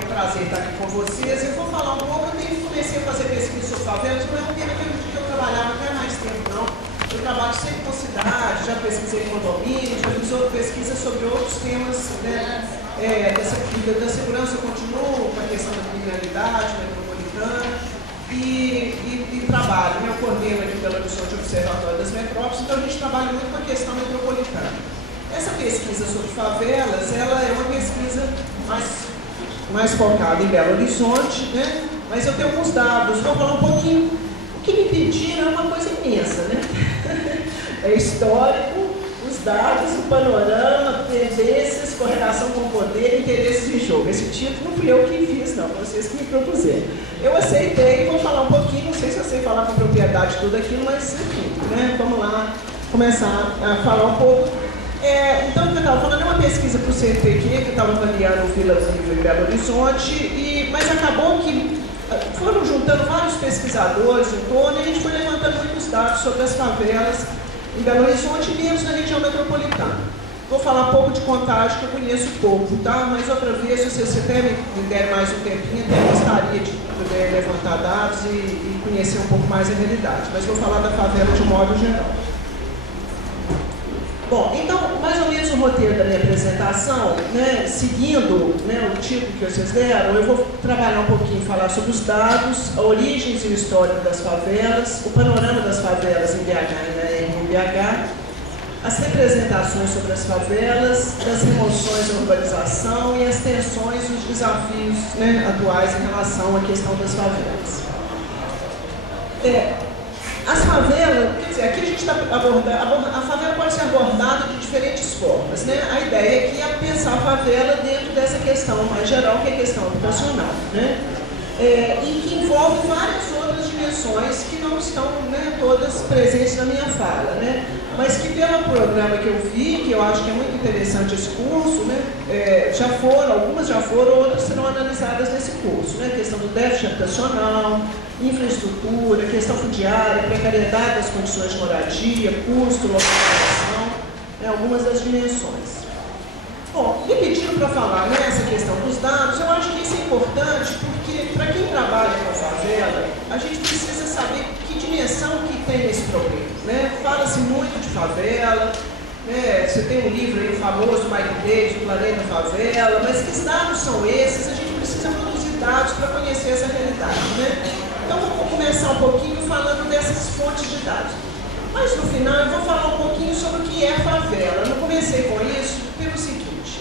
um prazer estar aqui com vocês. Eu vou falar um pouco, comecei a fazer pesquisa sobre favelas, não é um tema que eu trabalhava até mais tempo, não. Eu trabalho sempre com cidade, já pesquisei condomínio, já fiz outra pesquisa sobre outros temas, né, da segurança continua, com a questão da criminalidade metropolitana, e trabalho, né, eu coordeno aqui pela Missão de Observatório das Metrópoles, então a gente trabalha muito com a questão metropolitana. Essa pesquisa sobre favelas, ela é uma pesquisa mais focada em Belo Horizonte, né? Mas eu tenho alguns dados, vou falar um pouquinho. O que me pediram é uma coisa imensa, né? É histórico, os dados, o panorama, tendências, correlação com o poder, interesses em jogo. Esse título não fui eu que fiz, não, vocês que me propuseram. Eu aceitei e vou falar um pouquinho, não sei se eu sei falar com propriedade tudo aquilo, mas enfim, né? Vamos lá começar a falar um pouco. Então, o que eu estava falando é uma pesquisa para o CNPq, que eu estava avaliando o Vila Viva em Belo Horizonte, mas acabou que foram juntando vários pesquisadores em torno e a gente foi levantando muitos dados sobre as favelas em Belo Horizonte e menos na região metropolitana. Vou falar um pouco de Contagem, que eu conheço pouco, tá? Mas outra vez, se você até me der mais um tempinho, até gostaria de poder levantar dados e conhecer um pouco mais a realidade. Mas vou falar da favela de um modo geral. Bom, então, mais ou menos o roteiro da minha apresentação, né, seguindo, né, o título que vocês deram, eu vou trabalhar um pouquinho, falar sobre os dados, a origens e o histórico das favelas, o panorama das favelas em BH e na RBH, as representações sobre as favelas, das remoções da urbanização e as tensões e os desafios, né, atuais em relação à questão das favelas. As favelas, quer dizer, aqui a gente está abordando, a favela pode ser abordada de diferentes formas, né? A ideia aqui é pensar a favela dentro dessa questão mais geral, que é a questão habitacional, né? E que envolve várias outras dimensões que não estão, né, todas presentes na minha fala, né? Mas que pelo programa que eu vi, que eu acho que é muito interessante esse curso, né, algumas já foram, outras serão analisadas nesse curso, né? A questão do déficit habitacional, infraestrutura, questão fundiária, precariedade das condições de moradia, custo, localização, né, algumas das dimensões. Bom, me pediram para falar nessa questão dos dados, eu acho que isso é importante porque, para quem trabalha com favela, a gente precisa saber que dimensão que tem esse problema, né? Fala-se muito de favela, né? Você tem um livro aí famoso do Mike Davis, do Planeta Favela, mas que dados são esses? A gente precisa produzir dados para conhecer essa realidade, né? Então, vou começar um pouquinho falando dessas fontes de dados. Mas, no final, eu vou falar um pouquinho sobre o que é favela. Eu não comecei com isso pelo seguinte.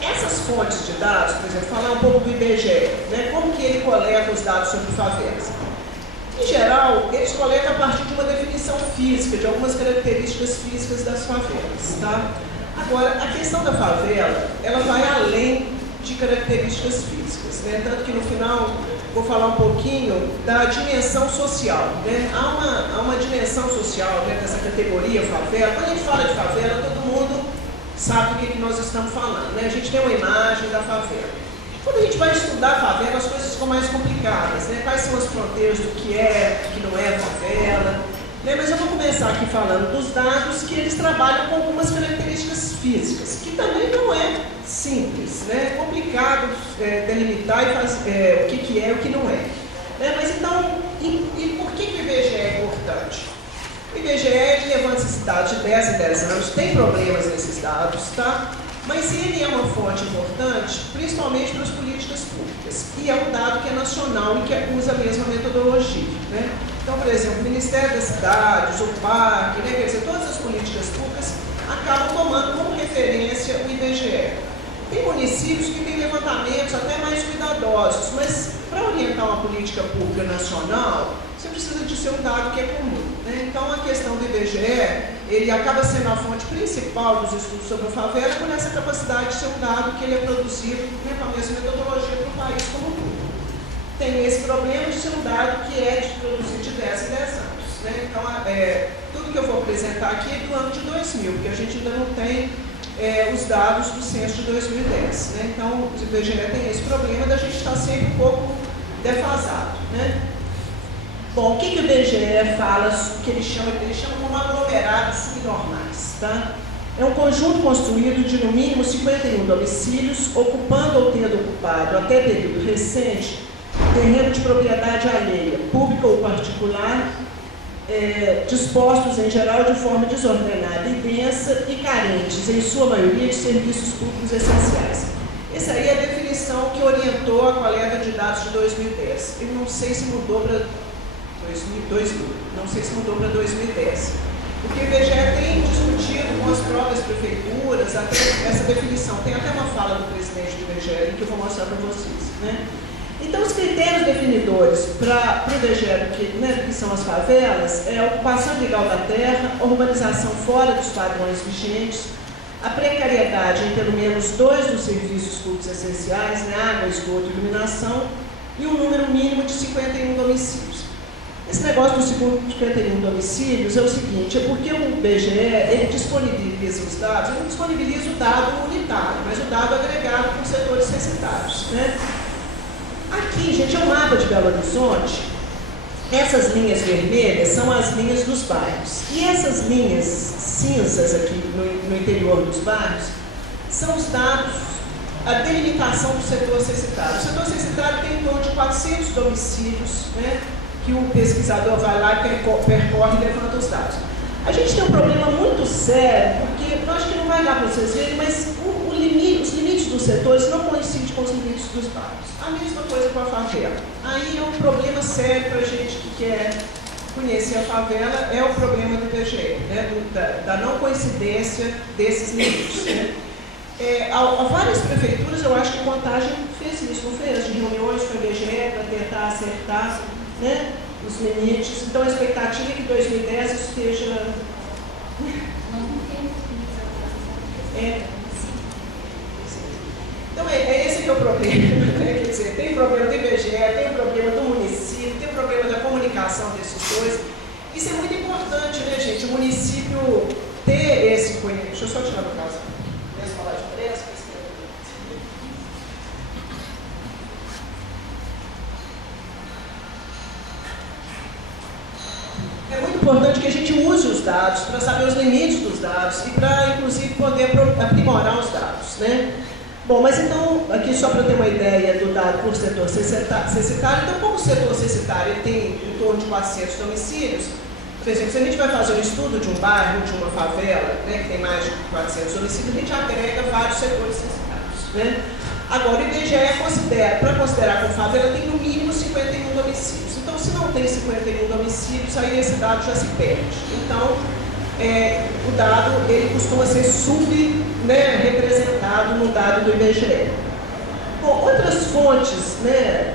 Essas fontes de dados, por exemplo, falar um pouco do IBGE, né? Como que ele coleta os dados sobre favelas. Em geral, eles coletam a partir de uma definição física, de algumas características físicas das favelas, tá? Agora, a questão da favela, ela vai além de características físicas, né? Tanto que no final vou falar um pouquinho da dimensão social, né? Há uma dimensão social, né, dessa categoria favela. Quando a gente fala de favela, todo mundo sabe do que nós estamos falando, né? A gente tem uma imagem da favela. Quando a gente vai estudar a favela, as coisas ficam mais complicadas, né? Quais são as fronteiras do que é, do que não é favela, né? Mas eu vou começar aqui falando dos dados que eles trabalham com algumas características físicas, que também não é simples, né? É complicado delimitar e fazer o que é e o que não é. Né? Mas então, e por que o IBGE é importante? O IBGE levanta esses dados de 10 em 10 anos, tem problemas nesses dados, tá? Mas ele é uma fonte importante, principalmente para as políticas públicas. E é um dado que é nacional e que usa a mesma metodologia, né? Então, por exemplo, o Ministério das Cidades, o PAC, né? Quer dizer, todas as políticas públicas acabam tomando como referência o IBGE. Tem municípios que têm levantamentos até mais cuidadosos, mas para orientar uma política pública nacional, você precisa de ser um dado que é comum, né? Então, a questão do IBGE, ele acaba sendo a fonte principal dos estudos sobre a favela por essa capacidade de ser um dado que ele é produzido, né, com a mesma metodologia para o país como um todo. Tem esse problema de ser um dado que é de produzir de 10 em 10 anos, né? Então, tudo que eu vou apresentar aqui é do ano de 2000, porque a gente ainda não tem os dados do censo de 2010, né? Então, o IBGE tem esse problema da gente estar sempre um pouco defasado, né? Bom, o que o IBGE fala, que ele chama como aglomerados subnormais, tá? É um conjunto construído de no mínimo 51 domicílios, ocupando ou tendo ocupado, até período recente, terreno de propriedade alheia, pública ou particular, dispostos em geral de forma desordenada e densa e carentes, em sua maioria, de serviços públicos essenciais. Essa aí é a definição que orientou a coleta de dados de 2010. Eu não sei se mudou para 2010. Porque o IBGE tem discutido com as próprias prefeituras até essa definição. Tem até uma fala do presidente do IBGE que eu vou mostrar para vocês, né? Então, os critérios definidores para o IBGE, que são as favelas, é a ocupação ilegal da terra, a urbanização fora dos padrões vigentes, a precariedade em pelo menos 2 dos serviços públicos essenciais, né, água, esgoto e iluminação, e um número mínimo de 51 domicílios. Esse negócio dos 51 domicílios é o seguinte, é porque o IBGE, ele disponibiliza os dados, ele não disponibiliza o dado unitário, mas o dado agregado por setores censitários, né? Aqui, gente, é um mapa de Belo Horizonte. Essas linhas vermelhas são as linhas dos bairros. E essas linhas cinzas aqui no interior dos bairros são os dados, a delimitação do setor censitário. O setor censitário tem em torno de 400 domicílios, né, que o pesquisador vai lá e percorre e levanta os dados. A gente tem um problema muito sério, porque eu acho que não vai dar para vocês verem, mas os limites dos setores não coincidem com os limites dos bairros. A mesma coisa com a favela. Aí é um problema sério para a gente que quer conhecer a favela, é o problema do IBGE, né, da não coincidência desses limites. Né. Há várias prefeituras, eu acho que a Contagem fez isso, não fez? De reuniões com o IBGE para tentar acertar, né, os limites. Então a expectativa é que em 2010 isso esteja... Então esse que é o problema, né? Quer dizer, tem o problema do IBGE, tem o problema do município, tem o problema da comunicação desses dois. Isso é muito importante, né, gente? O município ter esse conhecimento. Deixa eu só tirar do caso. Mesmo falar de preço, é muito importante que a gente use os dados para saber os limites dos dados e para, inclusive, poder aprimorar os dados, né? Bom, mas então, aqui só para ter uma ideia do dado por setor censitário, então como o setor censitário tem em torno de 400 domicílios, por exemplo, se a gente vai fazer um estudo de um bairro, de uma favela, né, que tem mais de 400 domicílios, a gente agrega vários setores censitários, né? Agora, o IBGE considera, para considerar como favela, tem no mínimo 51 domicílios. Então, se não tem 51 domicílios, aí esse dado já se perde. Então, o dado ele costuma ser subrepresentado no dado do IBGE. Bom, outras fontes, né,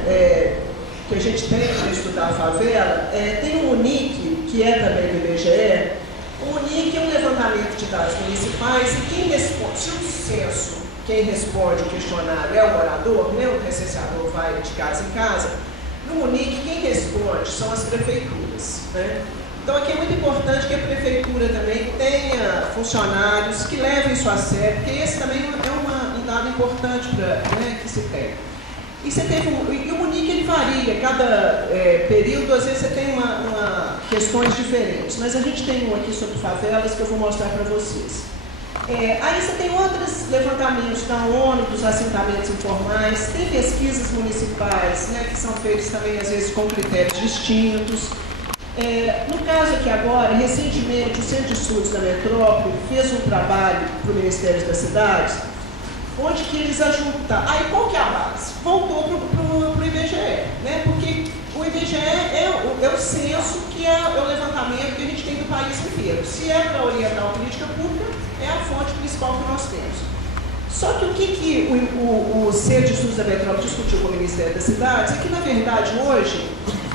que a gente tem para estudar a favela, tem o MUNIC, que é também do IBGE. O MUNIC é um levantamento de dados municipais e quem responde, se o censo, quem responde o questionário é o morador, né, o recenseador vai de casa em casa, no MUNIC quem responde são as prefeituras, né? Então aqui é muito importante que a prefeitura também tenha funcionários que levem isso a sério, porque esse também é um dado importante né, que se tem. E o MUNIC ele varia, cada período, às vezes você tem questões diferentes, mas a gente tem um aqui sobre favelas que eu vou mostrar para vocês. Aí você tem outros levantamentos da ONU, dos assentamentos informais, tem pesquisas municipais, né, que são feitas também, às vezes, com critérios distintos. No caso aqui agora, recentemente, o Centro de Estudos da Metrópole fez um trabalho para o Ministério das Cidades, onde que eles ajuntaram. Aí qual que é a base? Voltou para o IBGE, né? Porque o IBGE é o censo que é o levantamento que a gente tem do país inteiro. Se é para orientar a política pública, é a fonte principal que nós temos. Só que o que o Centro de Estudos da Metrópole discutiu com o Ministério das Cidades é que, na verdade, hoje,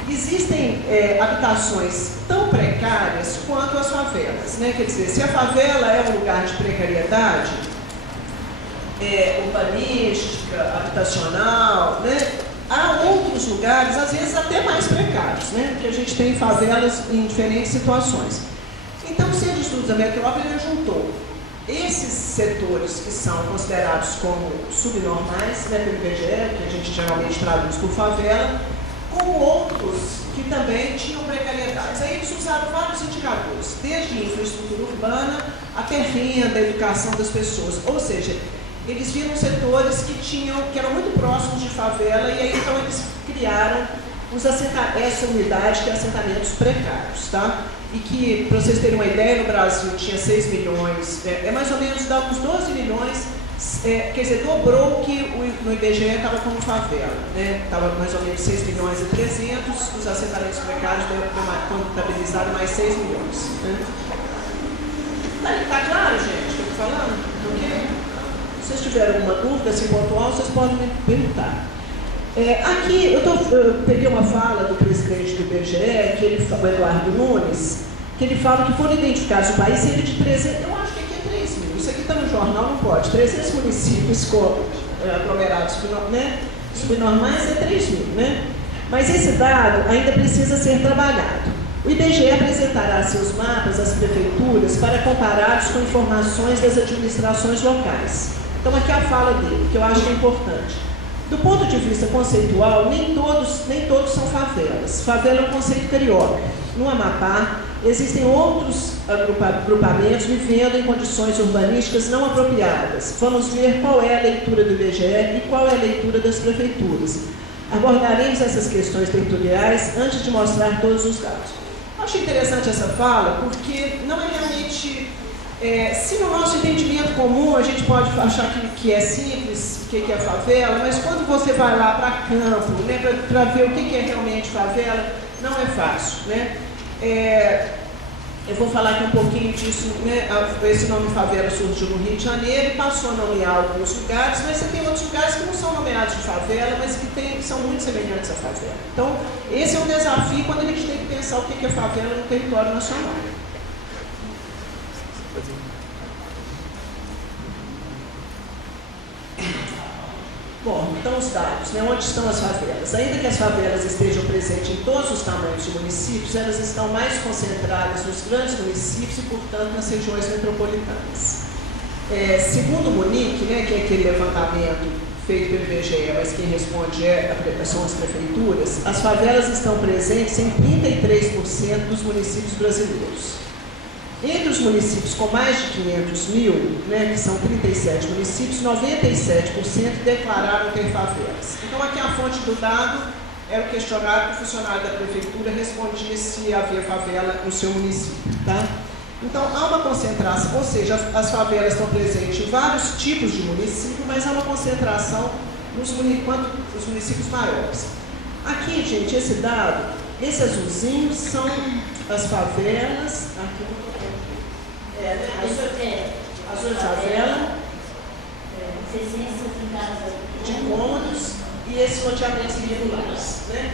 existem habitações tão precárias quanto as favelas, né? Quer dizer, se a favela é um lugar de precariedade, urbanística, habitacional, né? Há outros lugares, às vezes até mais precários, né? Que a gente tem favelas em diferentes situações. Então, o Centro de Estudos da Metrópole juntou esses setores que são considerados como subnormais, né, pelo IBGE, que a gente geralmente traduz por favela, com outros que também tinham precariedades. Aí eles usaram vários indicadores, desde infraestrutura urbana até renda, a educação das pessoas. Ou seja, eles viram setores que eram muito próximos de favela, e aí então eles criaram essa unidade, que é assentamentos precários, tá? E que, para vocês terem uma ideia, no Brasil tinha 6 milhões, mais ou menos, dá uns 12 milhões, quer dizer, dobrou o que no IBGE estava como favela, né? Estava mais ou menos 6 milhões e 300, os assentamentos precários contabilizaram mais 6 milhões. Né? Tá claro, gente, o que eu estou falando? Ok? Se vocês tiverem alguma dúvida, assim, pontual, vocês podem me perguntar. Aqui, eu peguei uma fala do presidente do IBGE, o Eduardo Nunes, que ele fala que foram identificados no país cerca de 300, eu acho que aqui é 3 mil, isso aqui está no jornal, não pode, 300 municípios aglomerados, né? Subnormais é 3 mil, né? Mas esse dado ainda precisa ser trabalhado. O IBGE apresentará seus mapas às prefeituras para compará-los com informações das administrações locais. Então aqui a fala dele, que eu acho que é importante. Do ponto de vista conceitual, nem todos são favelas. Favela é um conceito carioca. No Amapá, existem outros agrupamentos vivendo em condições urbanísticas não apropriadas. Vamos ver qual é a leitura do IBGE e qual é a leitura das prefeituras. Abordaremos essas questões territoriais antes de mostrar todos os dados. Acho interessante essa fala, porque não é realmente... se no nosso entendimento comum a gente pode achar que é simples, o que é favela, mas quando você vai lá para campo, né, para ver o que é realmente favela, não é fácil. Né? Eu vou falar aqui um pouquinho disso, né? Esse nome favela surgiu no Rio de Janeiro e passou a nomear alguns lugares, mas você tem outros lugares que não são nomeados de favela, mas que são muito semelhantes à favela. Então, esse é um desafio quando a gente tem que pensar o que é favela no território nacional. Bom, então os dados, né? Onde estão as favelas? Ainda que as favelas estejam presentes em todos os tamanhos de municípios, elas estão mais concentradas nos grandes municípios e, portanto, nas regiões metropolitanas. Segundo o Munique, né, que é aquele levantamento feito pelo IBGE, mas quem responde são as prefeituras, as favelas estão presentes em 33% dos municípios brasileiros. Entre os municípios com mais de 500 mil, né, que são 37 municípios, 97% declararam ter favelas. Então, aqui a fonte do dado era o questionário que o funcionário da prefeitura respondia se havia favela no seu município. Tá? Então, há uma concentração, ou seja, as favelas estão presentes em vários tipos de município, mas há uma concentração nos municípios maiores. Aqui, gente, esse dado, esse azulzinho são as favelas. Aqui, azul de favela, de cômodos e esses loteamentos irregulares. Né?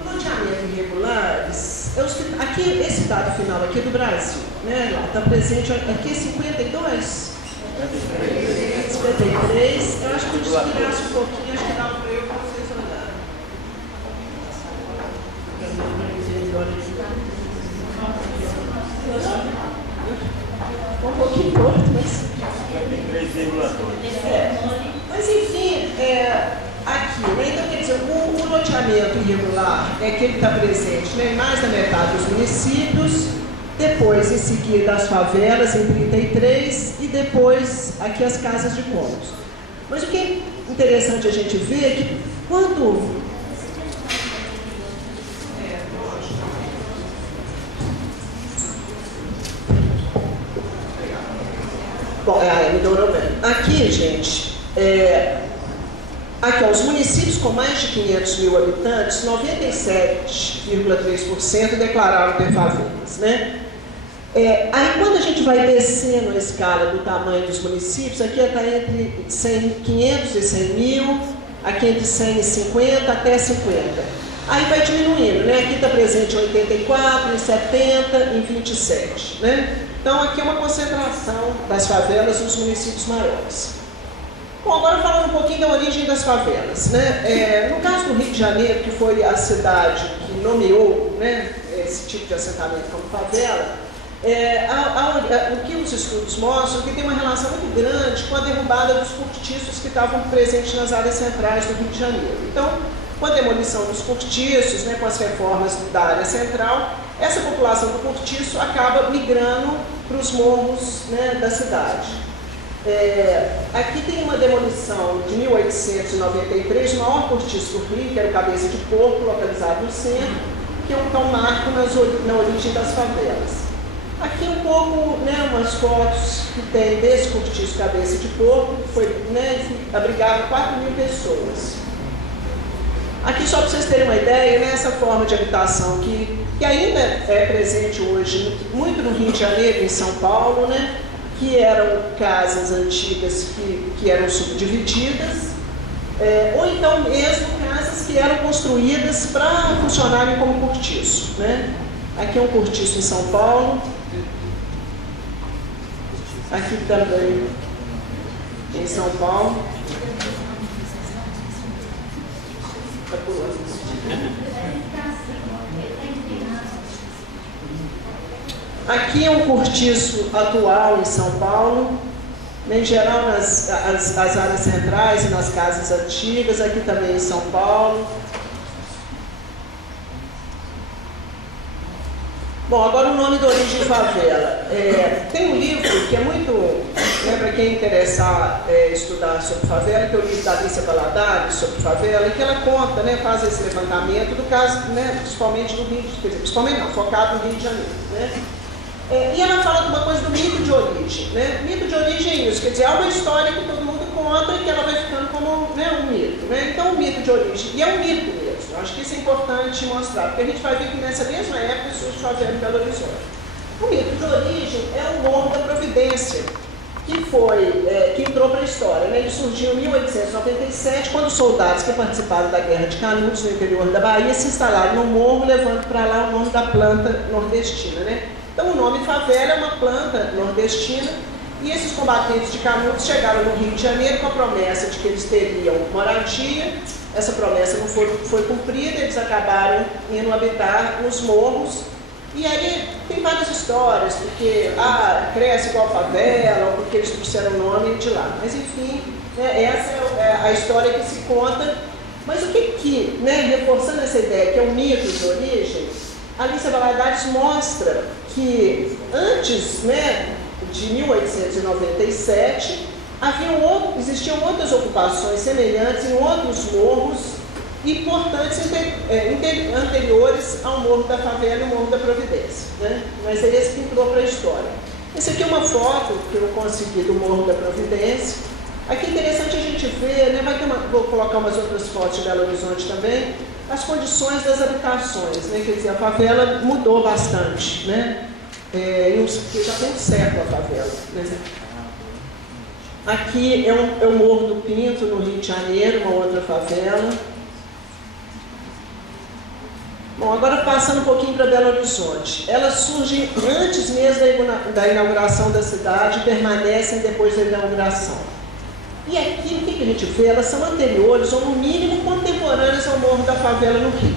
O loteamento irregulares, aqui, esse dado final aqui é do Brasil, né? Está presente aqui 52, 53, eu acho que eu desvirasse um pouquinho, acho que dava para eu para vocês olharem. Um pouquinho torto, mas... Mas enfim, aqui, né? Então quer dizer, o loteamento irregular é que ele está presente, né, em mais da metade dos municípios, depois em seguida as favelas em 33 e depois aqui as casas de cômodos. Mas o que é interessante a gente ver é que quando... Bom, melhorou bem. Aqui, gente, aqui, ó, os municípios com mais de 500 mil habitantes, 97,3% declararam ter favelas, né? Aí, quando a gente vai descendo a escala do tamanho dos municípios, aqui está entre 500 e 100 mil, aqui entre 100 e 50 até 50. Aí vai diminuindo, né? Aqui está presente em 84, em 70, em 27, né? Então, aqui é uma concentração das favelas nos municípios maiores. Bom, agora falando um pouquinho da origem das favelas. Né? No caso do Rio de Janeiro, que foi a cidade que nomeou, né, esse tipo de assentamento como favela, o que os estudos mostram é que tem uma relação muito grande com a derrubada dos cortiços que estavam presentes nas áreas centrais do Rio de Janeiro. Então, com a demolição dos cortiços, né, com as reformas da área central, essa população do cortiço acaba migrando para os morros, né, da cidade. Aqui tem uma demolição de 1893, o maior cortiço do Rio, que era o Cabeça de Porco, localizado no centro, que é um marco na origem das favelas. Aqui um pouco, né, umas fotos que tem desse cortiço Cabeça de Porco, que foi, né, abrigava 4.000 pessoas. Aqui, só para vocês terem uma ideia, né, essa forma de habitação que ainda é presente hoje muito no Rio de Janeiro, em São Paulo, né, que eram casas antigas que eram subdivididas, ou então mesmo casas que eram construídas para funcionarem como cortiço, né? Aqui é um cortiço em São Paulo, aqui também em São Paulo. Tá pulando. Aqui é um cortiço atual em São Paulo, em geral nas áreas centrais e nas casas antigas, aqui também em São Paulo. Bom, agora o nome da origem favela. Tem um livro que é muito, né, para quem interessar estudar sobre favela, que é o livro da Alicia Valadares sobre favela, que ela conta, né, faz esse levantamento do caso, né, principalmente no Rio de Janeiro, principalmente não, focado no Rio de Janeiro, né? E ela fala de uma coisa do mito de origem, né? Mito de origem é isso, quer dizer, é uma história que todo mundo conta e que ela vai ficando como, né, um mito, né? Então, o mito de origem, e é um mito mesmo, eu acho que isso é importante mostrar, porque a gente vai ver que nessa mesma época surge favela em Belo Horizonte. O mito de origem é o Morro da Providência, que entrou para a história, né? Ele surgiu em 1897, quando os soldados que participaram da Guerra de Canudos, no interior da Bahia, se instalaram no morro, levando para lá o nome da planta nordestina, né? Então, o nome favela é uma planta nordestina, e esses combatentes de Canudos chegaram no Rio de Janeiro com a promessa de que eles teriam moradia. Essa promessa não foi cumprida, eles acabaram indo habitar nos morros. E aí tem várias histórias, porque cresce igual favela, ou porque eles trouxeram o nome de lá. Mas enfim, né, essa é a história que se conta. Mas o que, né, reforçando essa ideia que é um mito de origem, a Alicia Valadares mostra que antes, né, de 1897, existiam outras ocupações semelhantes em outros morros importantes anteriores ao Morro da Favela e ao Morro da Providência, né? Mas é esse que entrou para a história. Essa aqui é uma foto que eu consegui do Morro da Providência. Aqui é interessante a gente ver, né, vou colocar umas outras fotos de Belo Horizonte também, as condições das habitações, né? Quer dizer, a favela mudou bastante, né? Já tem um século a favela, né? Aqui é o Morro do Pinto, no Rio de Janeiro, uma outra favela. Bom, agora passando um pouquinho para Belo Horizonte. Elas surgem antes mesmo da inauguração da cidade e permanecem depois da inauguração. E aqui, o que a gente vê? Elas são anteriores, ou no mínimo contemporâneas ao Morro da Favela no Rio.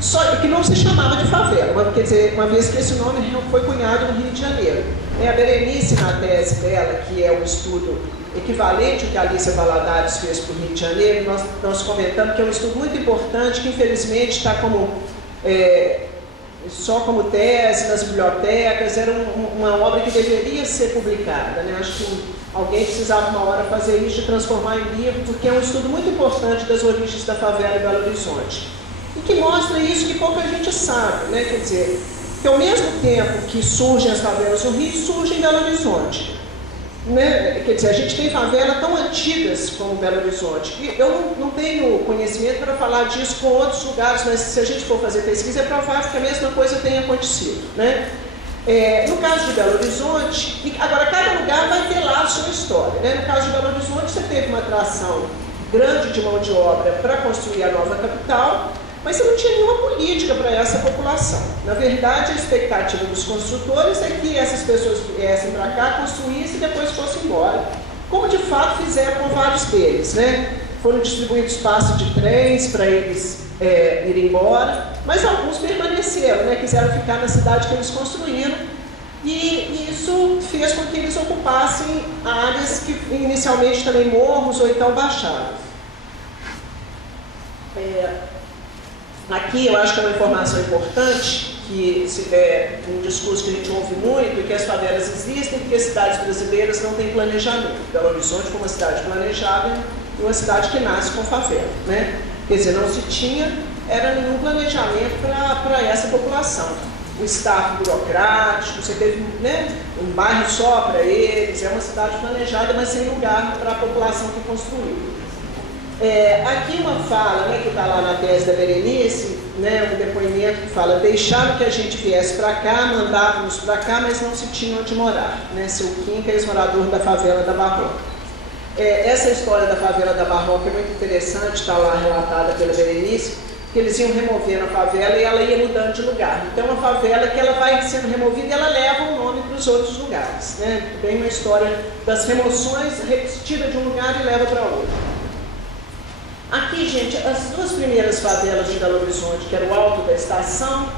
Só que não se chamava de favela, quer dizer, uma vez que esse nome foi cunhado no Rio de Janeiro. A Berenice, na tese dela, que é um estudo equivalente ao que a Alicia Valadares fez para o Rio de Janeiro, nós comentamos que é um estudo muito importante, que infelizmente está só como tese nas bibliotecas, era uma obra que deveria ser publicada, né? Acho que alguém precisava uma hora fazer isso, de transformar em livro, porque é um estudo muito importante das origens da favela em Belo Horizonte. E que mostra isso que pouca gente sabe, né? Quer dizer, que ao mesmo tempo que surgem as favelas no Rio, surgem em Belo Horizonte. Né? Quer dizer, a gente tem favelas tão antigas como Belo Horizonte. E eu não tenho conhecimento para falar disso com outros lugares, mas se a gente for fazer pesquisa, é provável que a mesma coisa tenha acontecido, né? No caso de Belo Horizonte, agora cada lugar vai ter lá a sua história, né? No caso de Belo Horizonte, você teve uma atração grande de mão de obra para construir a nova capital, mas você não tinha nenhuma política para essa população. Na verdade, a expectativa dos construtores é que essas pessoas viessem para cá, construíssem e depois fossem embora. Como de fato fizeram com vários deles, né? Foram distribuídos passos de trens para eles irem embora, mas alguns permaneceram, né? Quiseram ficar na cidade que eles construíram, e isso fez com que eles ocupassem áreas que inicialmente também morros ou então baixadas. Aqui eu acho que é uma informação importante, que é um discurso que a gente ouve muito, e que as favelas existem porque as cidades brasileiras não têm planejamento. Belo Horizonte foi uma cidade planejada e uma cidade que nasce com favela, né? Quer dizer, não se tinha nenhum planejamento para essa população. O staff burocrático, você teve, né, um bairro só para eles, é uma cidade planejada, mas sem lugar para a população que construiu. Aqui uma fala, né, que está lá na tese da Berenice, né, um depoimento que fala: deixaram que a gente viesse para cá, mandávamos para cá, mas não se tinha onde morar. Né? Seu Quinca, ex-morador da favela da Barroca. Essa história da favela da Barroca é muito interessante, está lá relatada pela Berenice, que eles iam removendo a favela e ela ia mudando de lugar. Então, uma favela que ela vai sendo removida e ela leva o nome para os outros lugares. Né? Tem uma história das remoções, repetida de um lugar e leva para outro. Aqui, gente, as duas primeiras favelas de Belo Horizonte, que era o Alto da Estação,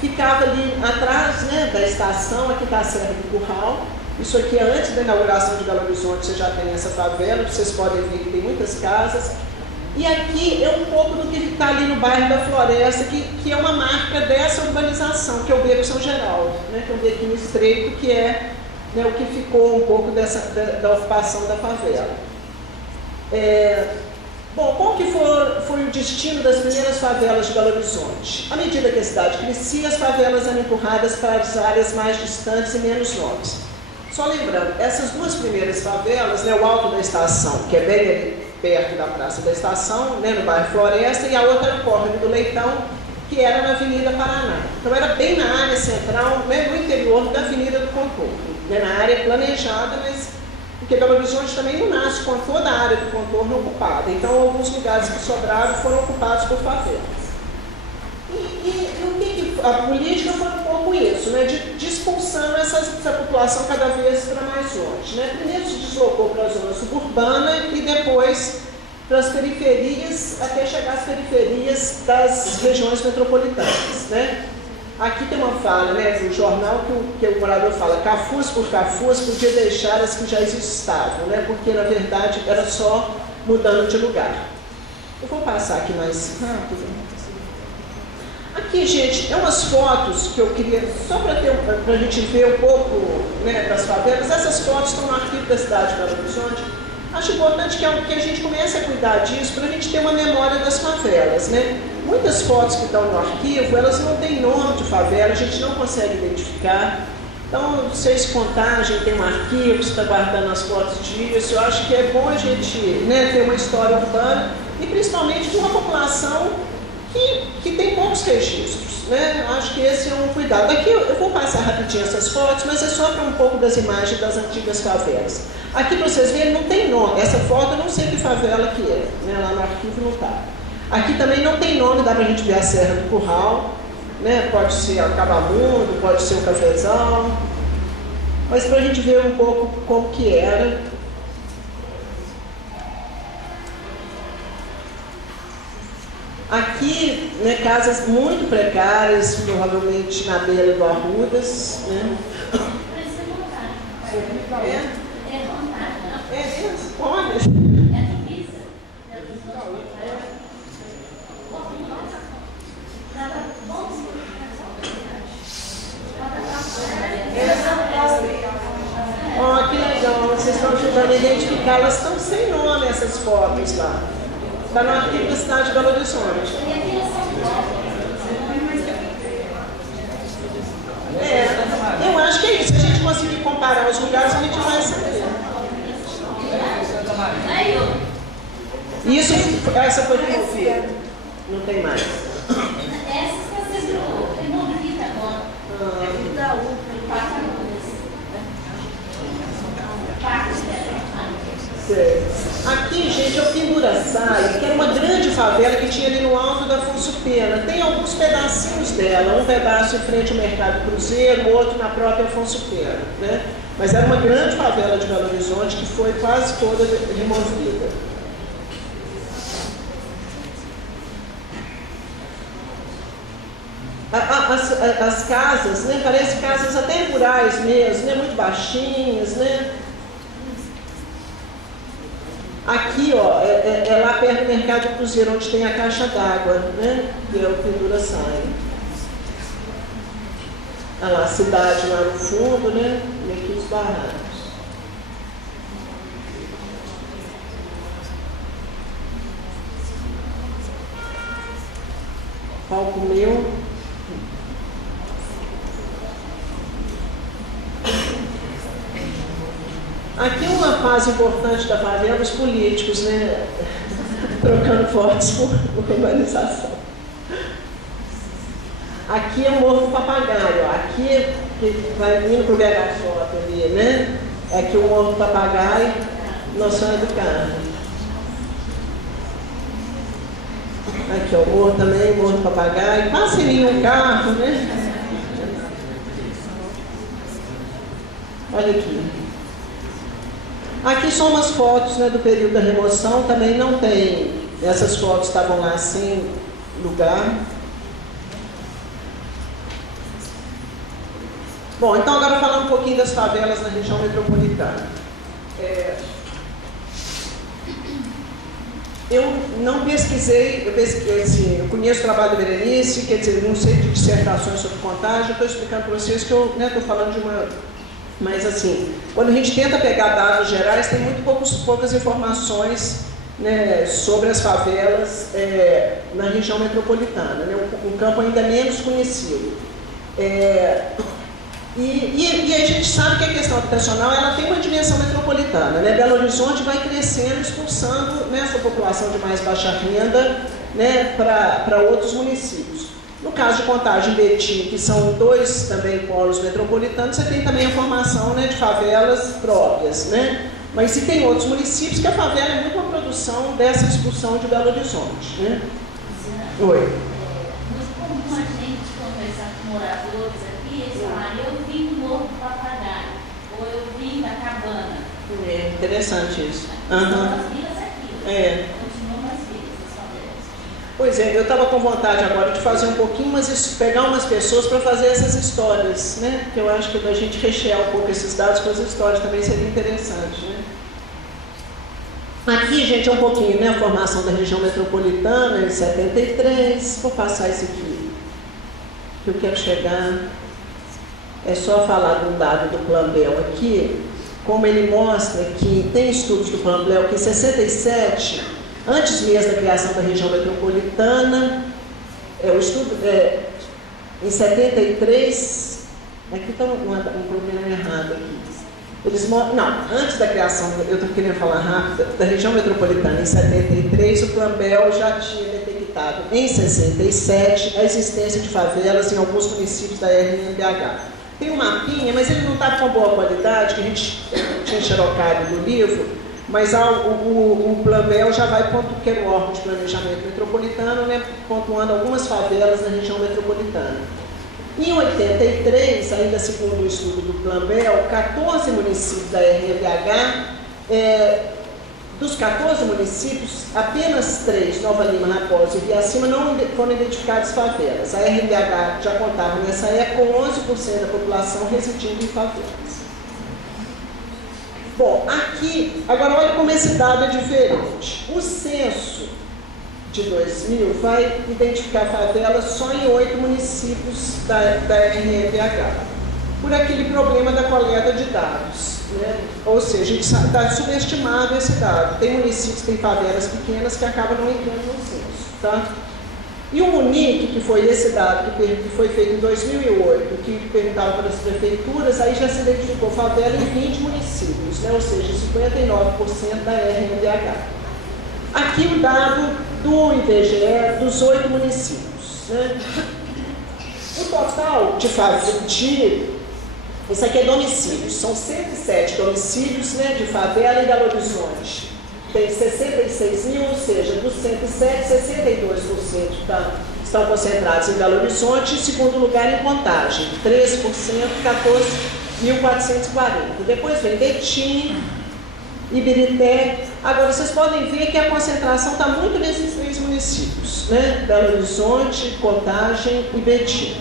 ficava ali atrás, né, da estação. Aqui está a Serra do Curral. Isso aqui é antes da inauguração de Belo Horizonte, você já tem essa favela, vocês podem ver que tem muitas casas. E aqui é um pouco do que está ali no bairro da Floresta, que é uma marca dessa urbanização, que é o Beco São Geraldo, né, que é um bequinho estreito, que é, né, o que ficou um pouco da ocupação da favela. Bom, qual que foi o destino das primeiras favelas de Belo Horizonte? À medida que a cidade crescia, as favelas eram empurradas para as áreas mais distantes e menos nobres. Só lembrando, essas duas primeiras favelas, né, o Alto da Estação, que é bem ali perto da Praça da Estação, né, no bairro Floresta, e a outra era o Córrego do Leitão, que era na Avenida Paraná. Então era bem na área central, né, no interior da Avenida do Contorno, né, na área planejada, mas porque Belo Horizonte também não nasce com toda a área do contorno ocupada. Então, alguns lugares que sobraram foram ocupados por favelas. A política foi um pouco isso, né, de expulsando essa população cada vez para mais longe. Né? Primeiro se deslocou para a zona suburbana e depois para as periferias, até chegar às periferias das regiões metropolitanas. Né? Aqui tem uma fala, né, do jornal que o morador fala: Cafuz por Cafuz podia deixar as que já existavam, né, porque na verdade era só mudando de lugar. Eu vou passar aqui mais rápido. Aqui, gente, é umas fotos que eu queria, só para a gente ver um pouco, né, das favelas. Essas fotos estão no arquivo da cidade de Belo Horizonte. Acho importante que a gente comece a cuidar disso para a gente ter uma memória das favelas, né? Muitas fotos que estão no arquivo, elas não têm nome de favela, a gente não consegue identificar. Então, não sei se Contagem tem um arquivo, se está guardando as fotos disso. Eu acho que é bom a gente, né, ter uma história urbana e principalmente de uma população que tem poucos registros, né? Acho que esse é um cuidado. Aqui eu vou passar rapidinho essas fotos, mas é só para um pouco das imagens das antigas favelas. Aqui para vocês verem, não tem nome. Essa foto eu não sei que favela que é, né? Lá no arquivo não está. Aqui também não tem nome, dá para a gente ver a Serra do Curral, né? Pode ser a Cabamundo, pode ser o Cafezal, mas para a gente ver um pouco como que era. Aqui, né, casas muito precárias, provavelmente na beira do Arrudas, né? É mesmo? Olha. Ó, que legal, vocês estão ajudando a identificar, elas estão sem nome essas fotos lá. Está no arquivo da cidade de Belo Horizonte. Eu acho que é isso. Se a gente conseguir comparar os lugares, a gente vai saber. Isso, essa foi removida. Não tem mais. Essa está sendo removida agora. É da UPA, Aqui, gente, é o Pinduraçaia, que era uma grande favela que tinha ali no alto da Afonso Pena. Tem alguns pedacinhos dela, um pedaço em frente ao Mercado Cruzeiro, outro na própria Afonso Pena, né? Mas era uma grande favela de Belo Horizonte que foi quase toda removida. As casas, né, parecem casas até rurais mesmo, né, muito baixinhas, né? Aqui, ó, é lá perto do Mercado Cruzeiro, onde tem a caixa d'água, né? Que é o Pinduraçaia. Olha lá, a cidade lá no fundo, né? E aqui os barracos. Palco meu. Aqui uma fase importante da favela, os políticos, né? Trocando votos por urbanização. Aqui é o Morro do Papagaio, ó. Aqui que vai vindo para o BH Foto ali, né? É aqui o Morro do Papagaio, Nossa Senhora do Carmo. Aqui, ó, o morro também, Morro do Papagaio. Passa ali um carro, né? Olha aqui. Aqui são umas fotos, né, do período da remoção. Também não tem... Essas fotos estavam lá sem lugar. Bom, então agora falando um pouquinho das favelas na região metropolitana. Eu não pesquisei, eu conheço o trabalho da Berenice, quer dizer, não sei de dissertações sobre Contagem, estou explicando para vocês que eu estou falando de uma... Mas assim, quando a gente tenta pegar dados gerais, tem muito poucas informações, né, sobre as favelas na região metropolitana, né, um campo ainda menos conhecido. E a gente sabe que a questão habitacional ela tem uma dimensão metropolitana, né? Belo Horizonte vai crescendo, expulsando, né, essa população de mais baixa renda, né, para outros municípios. No caso de Contagem e Betim, que são dois também polos metropolitanos, você tem também a formação, né, de favelas próprias, né? Mas se tem outros municípios que a favela é muito uma produção dessa expulsão de Belo Horizonte, né? Oi. Muito comum a gente conversar com moradores aqui, eles falam, eu vim do Morro do Papagaio, ou eu vim da Cabana. É interessante isso. São as vilas aqui. Continuam as vilas, as favelas. Pois é, eu estava com vontade agora de fazer um pouquinho, mas pegar umas pessoas para fazer essas histórias, né? Que eu acho que a gente rechear um pouco esses dados com as histórias também seria interessante, né? Aqui, gente, é um pouquinho, né? A formação da região metropolitana em 73. Vou passar isso aqui, que eu quero chegar. É só falar de um dado do Plambel aqui, como ele mostra que tem estudos do Plambel que em 67, antes mesmo da criação da região metropolitana, o estudo em 73, aqui está um problema errado aqui. Não, antes da criação, eu estou querendo falar rápido, da região metropolitana em 73, o Plambel já tinha detectado em 67 a existência de favelas em alguns municípios da RNBH. Tem um mapinha, mas ele não está com boa qualidade, que a gente tinha xerocado do livro, mas o Plambel já vai, que era o órgão de planejamento metropolitano, né, pontuando algumas favelas na região metropolitana. Em 83, ainda segundo o estudo do Plambel, 14 municípios da RNBH, dos 14 municípios, apenas 3, Nova Lima, Raposa e Viacima, não foram identificadas favelas. A RNBH já contava nessa época com 11% da população residindo em favelas. Bom, aqui, agora olha como esse dado é diferente. O censo de 2000 vai identificar favelas só em 8 municípios da RNBH, por aquele problema da coleta de dados, né? Ou seja, a gente está subestimado esse dado. Tem municípios que têm favelas pequenas que acabam não entrando no censo, tá? E o Munic, que foi esse dado que foi feito em 2008, que perguntava para as prefeituras, aí já se identificou favela em 20 municípios, né? Ou seja, 59% da RNBH. Aqui o dado do IBGE dos 8 municípios, né? O total isso aqui é domicílios, são 107 domicílios, né, de favela em Belo Horizonte. Tem 66 mil, ou seja, dos 107, 62% estão concentrados em Belo Horizonte, e segundo lugar em Contagem, 13%, 14.440. Depois vem Betim, Ibirité. Agora, vocês podem ver que a concentração está muito nesses 3 municípios, né? Belo Horizonte, Contagem e Betim.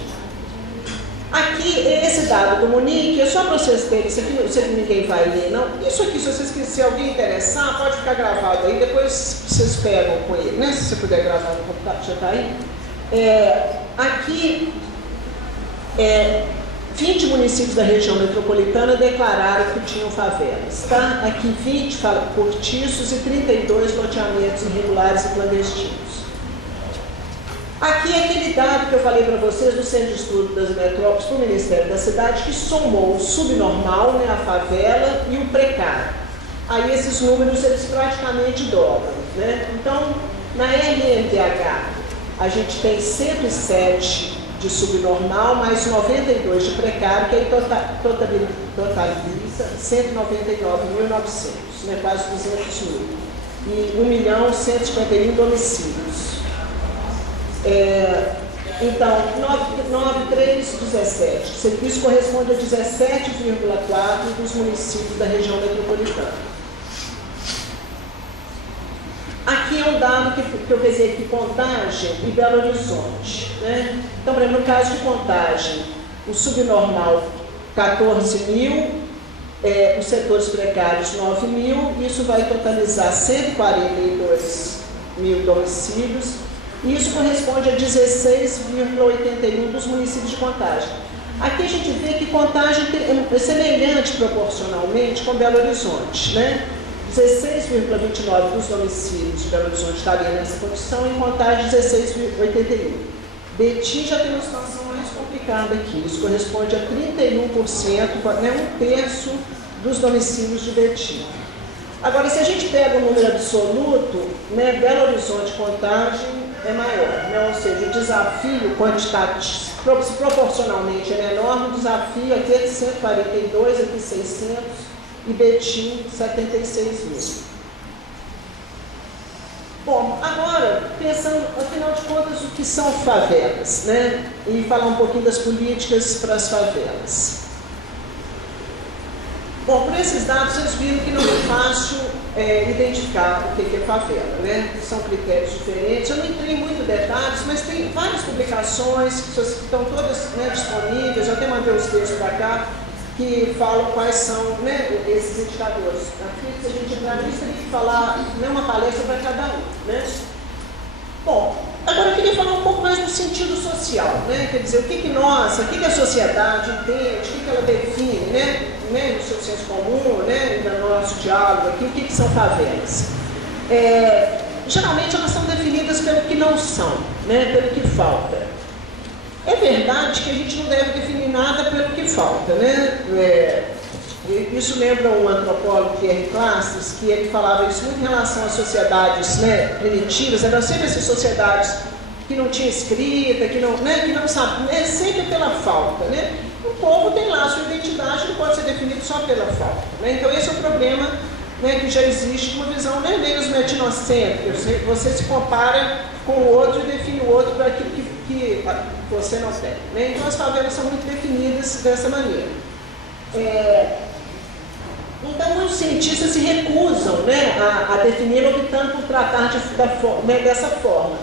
Aqui, esse dado do Munic, é só para vocês terem, isso aqui, não sei que ninguém vai ler, não. Isso aqui, se alguém interessar, pode ficar gravado aí, depois vocês pegam com ele, né? Se você puder gravar no computador, já está aí. Aqui, 20 municípios da região metropolitana declararam que tinham favelas. Tá? Aqui 20 cortiços e 32 loteamentos irregulares e clandestinos. Aqui é aquele dado que eu falei para vocês do Centro de Estudo das Metrópoles do Ministério da Cidade, que somou o subnormal, né, a favela e o precário. Aí esses números eles praticamente dobram. Né? Então, na RMTH, a gente tem 107 de subnormal, mais 92 de precário, que aí totaliza 199.900, né, quase 200 mil. E 1.151.000 domicílios. Então, 9.317. Isso corresponde a 17,4% dos municípios da região metropolitana. Aqui é um dado que eu pesei aqui, Contagem e Belo Horizonte. Né? Então, por exemplo, no caso de Contagem, o subnormal 14.000, os setores precários 9.000, isso vai totalizar 142.000 domicílios. Isso corresponde a 16,81% dos municípios de Contagem. Aqui a gente vê que Contagem é semelhante proporcionalmente com Belo Horizonte, né? 16,29% dos domicílios de Belo Horizonte estaria nessa condição, em Contagem 16,81%. Betim já tem uma situação mais complicada aqui, isso corresponde a 31%, né, 1/3 dos domicílios de Betim. Agora, se a gente pega o número absoluto, né, Belo Horizonte, Contagem é maior, né? Ou seja, o desafio quantitativo, proporcionalmente é menor, o desafio aqui é de 142, aqui 600, e Betim 76.000. Bom, agora, pensando, afinal de contas, o que são favelas, né? E falar um pouquinho das políticas para as favelas. Bom, por esses dados, vocês viram que não é fácil identificar o que é favela, né? São critérios diferentes. Eu não entrei em muitos detalhes, mas tem várias publicações que estão todas, né, disponíveis. Eu até mandei os textos para cá, que falam quais são, né, esses indicadores. Aqui, se a gente entrar nisso, teria que falar, né, uma palestra para cada um. Né? Bom, agora eu queria falar um pouco mais do sentido social, né? Quer dizer, o que a sociedade entende, o que ela define, né, no seu senso comum, né, no nosso diálogo aqui, o que são favelas. Geralmente elas são definidas pelo que não são, né, pelo que falta. É verdade que a gente não deve definir nada pelo que falta, né? Isso lembra um antropólogo, Pierre Clastres, que ele falava isso muito em relação às sociedades, né, primitivas. Eram sempre essas sociedades que não tinham escrita, que não sabe, né, sempre pela falta, né? O povo tem lá a sua identidade, não pode ser definido só pela falta, né? Então esse é o problema, né, que já existe, uma visão nem mesmo etnocêntrica. Você se compara com o outro e define o outro para aquilo que você não tem, né? Então as favelas são muito definidas dessa maneira. Então, muitos cientistas se recusam, né, a definir, optando por tratar dessa forma.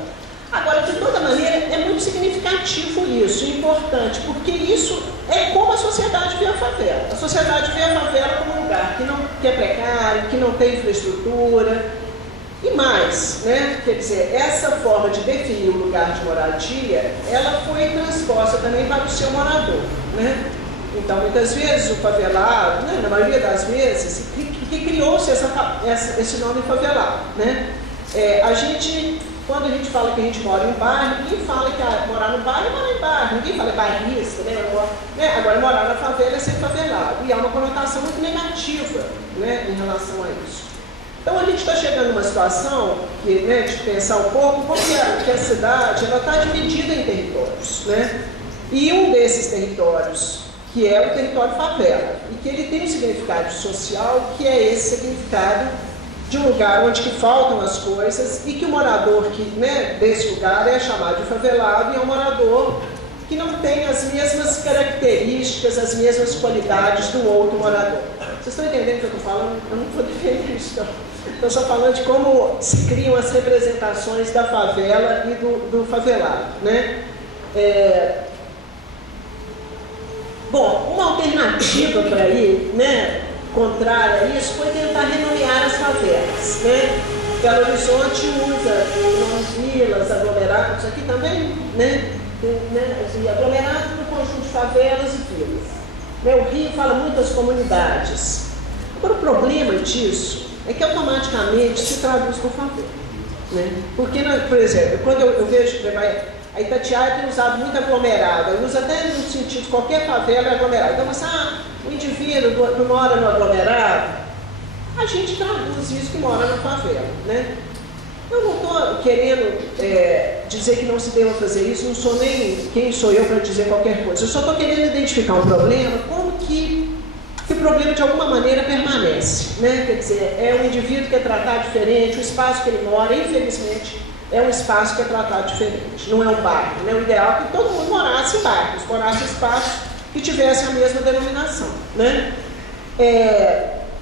Agora, de toda maneira, é muito significativo isso, importante, porque isso é como a sociedade vê a favela. A sociedade vê a favela como um lugar que é precário, que não tem infraestrutura. E mais, né, quer dizer, essa forma de definir o lugar de moradia, ela foi transposta também para o seu morador, né? Então, muitas vezes, o favelado, né, na maioria das vezes, que criou-se esse nome favelado. Né? Quando a gente fala que a gente mora em bairro, ninguém fala que morar no bairro é morar em bairro, ninguém fala bairrista, né? Agora, morar na favela é ser favelado, e há uma conotação muito negativa, né, em relação a isso. Então, a gente está chegando numa situação né, de pensar um pouco como que a cidade está dividida em territórios. Né? E um desses territórios, que é o território favela, e que ele tem um significado social, que é esse significado de um lugar onde que faltam as coisas e que o morador né, desse lugar é chamado de favelado, e é um morador que não tem as mesmas características, as mesmas qualidades do outro morador. Vocês estão entendendo o que eu estou falando? Eu não estou defendendo isso, não. Estou só falando de como se criam as representações da favela e do favelado. Né? Bom, uma alternativa para ir, né, contrária a isso, foi tentar renomear as favelas. Né? Belo Horizonte usa vilas, aglomerados, aqui também, né? E aglomerado no conjunto de favelas e vilas. Né? O Rio fala muito das comunidades. Agora, o problema disso é que automaticamente se traduz por favela. Né? Porque, por exemplo, quando eu vejo a Itatiaia tem usado muito aglomerado, eu uso até no sentido de qualquer favela é aglomerado. Então, você, o indivíduo que mora no aglomerado, a gente traduz isso que mora na favela. Né? Eu não estou querendo dizer que não se deva fazer isso, não sou nem quem sou eu para dizer qualquer coisa. Eu só estou querendo identificar um problema, como que o problema de alguma maneira permanece. Né? Quer dizer, é um indivíduo que é tratado diferente, o espaço que ele mora, infelizmente, é um espaço que é tratado diferente, não é um bairro. Né? O ideal é que todo mundo morasse em bairros, morasse em espaços que tivessem a mesma denominação. Né?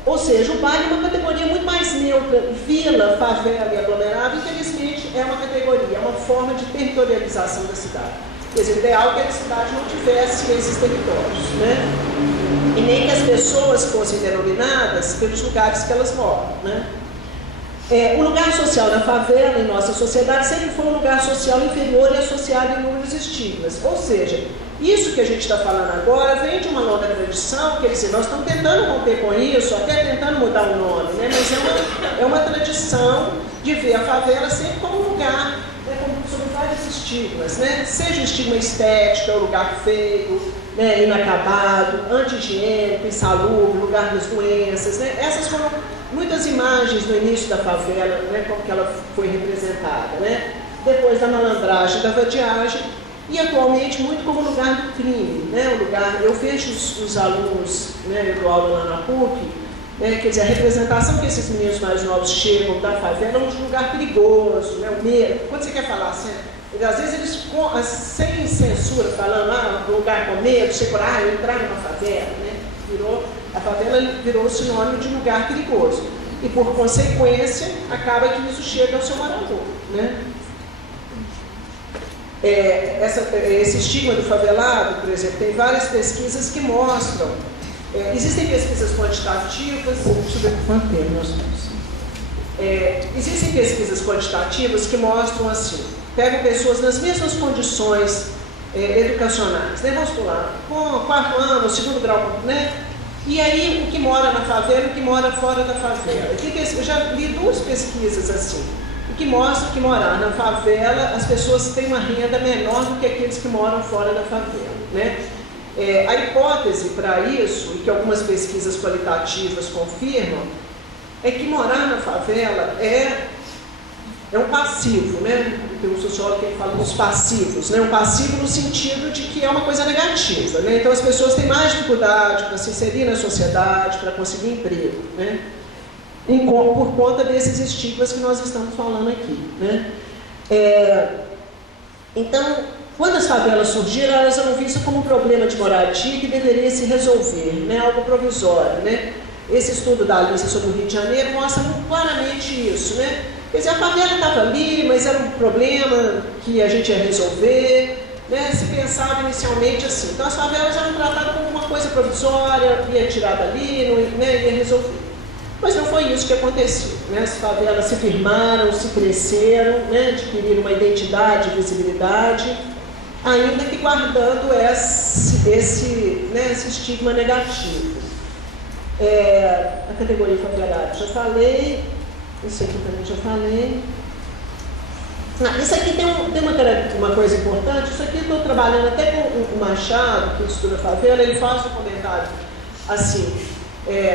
Ou seja, o bairro é uma categoria muito mais neutra. Vila, favela e aglomerado, infelizmente, é uma categoria, é uma forma de territorialização da cidade. Quer dizer, o ideal é que a cidade não tivesse esses territórios, né? E nem que as pessoas fossem denominadas pelos lugares que elas moram, né? O lugar social da favela em nossa sociedade sempre foi um lugar social inferior e associado a inúmeros estigmas. Ou seja, isso que a gente está falando agora vem de uma longa tradição, quer dizer, nós estamos tentando romper com isso, até tentando mudar o nome, né? Mas é uma tradição de ver a favela sempre como um lugar, né, sobre vários estigmas, né? Seja o estigma estético, é um lugar feio, né, inacabado, anti-higiênico, insalubre, lugar das doenças, né? Essas foram muitas imagens no início da favela, né, como que ela foi representada, né? Depois da malandragem, da vadiagem, e atualmente muito como lugar do crime, né? O lugar, eu vejo os alunos, né, eu dou aula lá na PUC, né, quer dizer, a representação que esses meninos mais novos chegam da favela é um lugar perigoso, né? O medo, quando você quer falar assim, às vezes eles, sem censura, falando, lugar com medo, você fala, eu entrar numa favela, né? A favela virou sinônimo de lugar perigoso. E, por consequência, acaba que isso chega ao seu morador. Né? Esse estigma do favelado, por exemplo, tem várias pesquisas que mostram. Existem pesquisas quantitativas. Deixa eu ver quanto tempo nós temos. Existem pesquisas quantitativas que mostram assim: pegam pessoas nas mesmas condições educacionais, né? Vamos pular, com quarto ano, segundo grau, né? E aí o que mora na favela e o que mora fora da favela. Eu já li duas pesquisas assim, o que mostra que morar na favela as pessoas têm uma renda menor do que aqueles que moram fora da favela, né? A hipótese para isso, e que algumas pesquisas qualitativas confirmam, é que morar na favela é um passivo, né? Tem um sociólogo que fala dos passivos, né? Um passivo no sentido de que é uma coisa negativa, né? Então as pessoas têm mais dificuldade para se inserir na sociedade, para conseguir emprego, né? Por conta desses estigmas que nós estamos falando aqui, né? Então, quando as favelas surgiram, elas eram vistas como um problema de moradia que deveria se resolver, né? Algo provisório, né? Esse estudo da Alice sobre o Rio de Janeiro mostra muito claramente isso, né? Quer dizer, a favela estava ali, mas era um problema que a gente ia resolver, né? Se pensava inicialmente assim. Então as favelas eram tratadas como uma coisa provisória, ia tirar dali, né? Ia resolver. Mas não foi isso que aconteceu, né? As favelas se firmaram, se cresceram, né? Adquiriram uma identidade, visibilidade, ainda que guardando esse estigma negativo. A categoria favelada, já falei. Isso aqui também já falei. Isso aqui tem uma coisa importante. Isso aqui eu estou trabalhando até com o Machado, que estuda favela. Ele faz um comentário assim: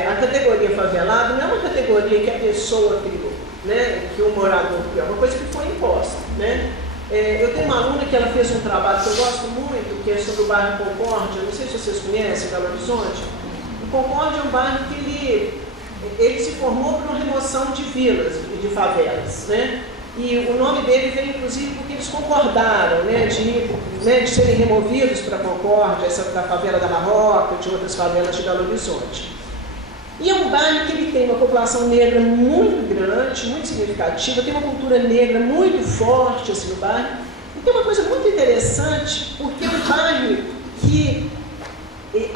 a categoria favelado não é uma categoria que a pessoa criou, né? Que o morador criou, é uma coisa que foi imposta, né? Eu tenho uma aluna que ela fez um trabalho que eu gosto muito, que é sobre o bairro Concórdia. Não sei se vocês conhecem, Belo Horizonte. O Concórdia é um bairro que ele se formou por uma remoção de vilas e de favelas, né? E o nome dele veio, inclusive, porque eles concordaram, né, de serem removidos para a Concórdia, da favela da Barroca, de outras favelas de Belo Horizonte. E é um bairro que ele tem uma população negra muito grande, muito significativa, tem uma cultura negra muito forte assim, no bairro. E tem uma coisa muito interessante, porque é um bairro que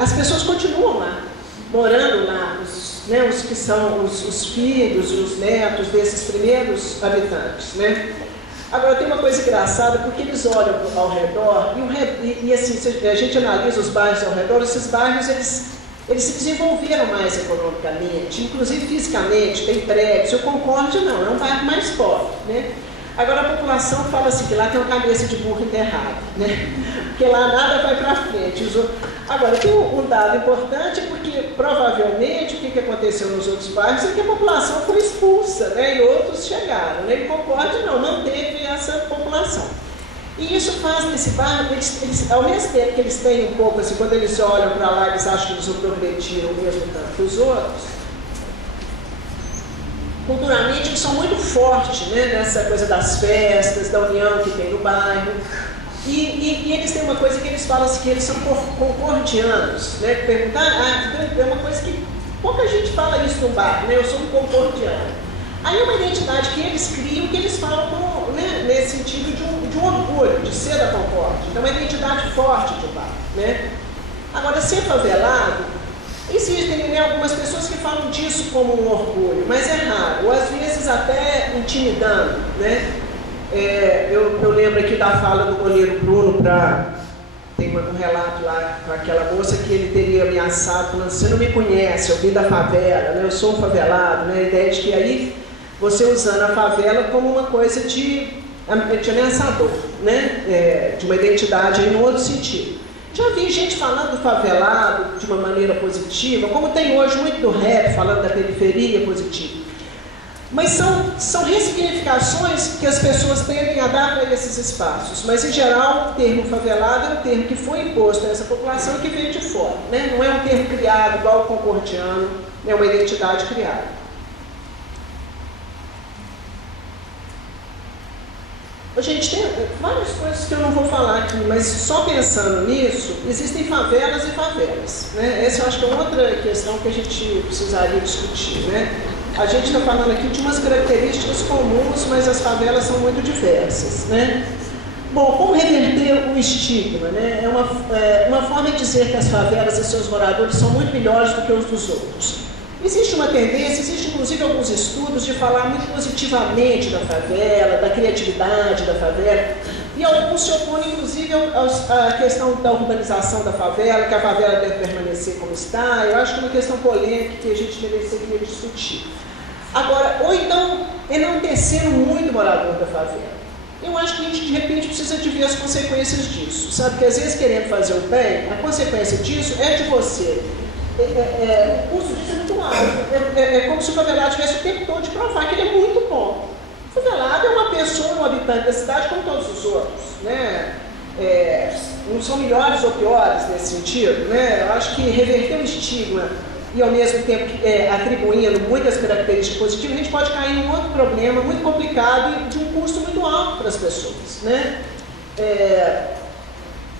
as pessoas continuam lá, morando lá, os que são os filhos e os netos desses primeiros habitantes, né? Agora, tem uma coisa engraçada, porque eles olham ao redor e assim, se a gente analisa os bairros ao redor, esses bairros, eles se desenvolveram mais economicamente, inclusive fisicamente, tem prédios. Eu concordo, não, é um bairro mais pobre, né? Agora, a população fala assim, que lá tem uma cabeça de burro enterrada, né? Porque lá nada vai para frente. Agora, tem um dado importante, porque provavelmente o que aconteceu nos outros bairros é que a população foi expulsa, né? E outros chegaram, né? E concordo, não teve essa população. E isso faz nesse bairro, eles, ao mesmo tempo que eles têm um pouco, assim, quando eles olham para lá, eles acham que eles não progrediram mesmo tanto que os outros. Culturalmente, eles são muito fortes, né, nessa coisa das festas, da união que tem no bairro. E eles têm uma coisa que eles falam assim, que eles são concordianos, né? Perguntar, é uma coisa que pouca gente fala isso no bairro, né? Eu sou um concordiano. Aí é uma identidade que eles criam, que eles falam né, nesse sentido de um orgulho, de ser da Concórdia. Então é uma identidade forte de um bairro, né? Agora, ser favelado, existem, né, algumas pessoas que falam disso como um orgulho, mas é raro, ou às vezes até intimidando, né? Eu lembro aqui da fala do goleiro Bruno tem um relato lá com aquela moça que ele teria ameaçado, falando, você não me conhece, eu vim da favela, né? Eu sou um favelado, né? A ideia de que aí você usando a favela como uma coisa de ameaçador, né? De uma identidade aí no outro sentido. Já vi gente falando do favelado de uma maneira positiva, como tem hoje muito do rap falando da periferia positiva. Mas são ressignificações que as pessoas tendem a dar para esses espaços. Mas, em geral, o termo favelado é um termo que foi imposto a essa população e que veio de fora, né? Não é um termo criado igual o concordiano, é uma identidade criada. Gente, tem várias coisas que eu não vou falar aqui, mas só pensando nisso, existem favelas e favelas, né? Essa eu acho que é outra questão que a gente precisaria discutir, né? A gente está falando aqui de umas características comuns, mas as favelas são muito diversas, né? Bom, como reverter o estigma, né? É uma forma de dizer que as favelas e seus moradores são muito melhores do que os dos outros. Existe uma tendência, existe inclusive alguns estudos de falar muito positivamente da favela, da criatividade da favela, e alguns se opõem inclusive à questão da urbanização da favela, que a favela deve permanecer como está. Eu acho que é uma questão polêmica que a gente mereceria discutir. Agora, ou então enaltecendo muito o morador da favela. Eu acho que a gente de repente precisa de ver as consequências disso, sabe? Porque às vezes querendo fazer o bem, a consequência disso é de você. O custo disso é muito alto. É como se o favelado tivesse o tempo todo de provar que ele é muito bom. O favelado é uma pessoa, um habitante da cidade como todos os outros, né? Não são melhores ou piores nesse sentido, né? Eu acho que reverter o estigma e ao mesmo tempo atribuindo muitas características positivas, a gente pode cair em um outro problema muito complicado e de um custo muito alto para as pessoas, né?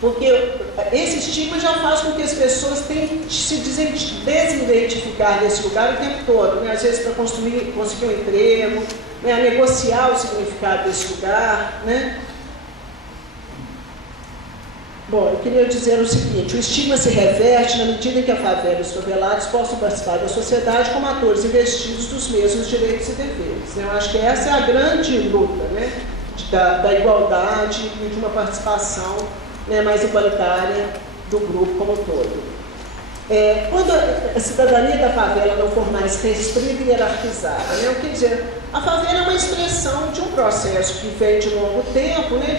Porque esse estigma já faz com que as pessoas tenham que se desidentificar desse lugar o tempo todo, né? Às vezes para conseguir um emprego, né? A negociar o significado desse lugar, né? Bom, eu queria dizer o seguinte, o estigma se reverte na medida em que a favela e os favelados possam participar da sociedade como atores investidos dos mesmos direitos e deveres, né? Eu acho que essa é a grande luta, né? Da igualdade e de uma participação, né, mais igualitária do grupo como um todo. Quando a cidadania da favela não for mais restrita e hierarquizada, né, quer dizer, a favela é uma expressão de um processo que vem de longo tempo, né,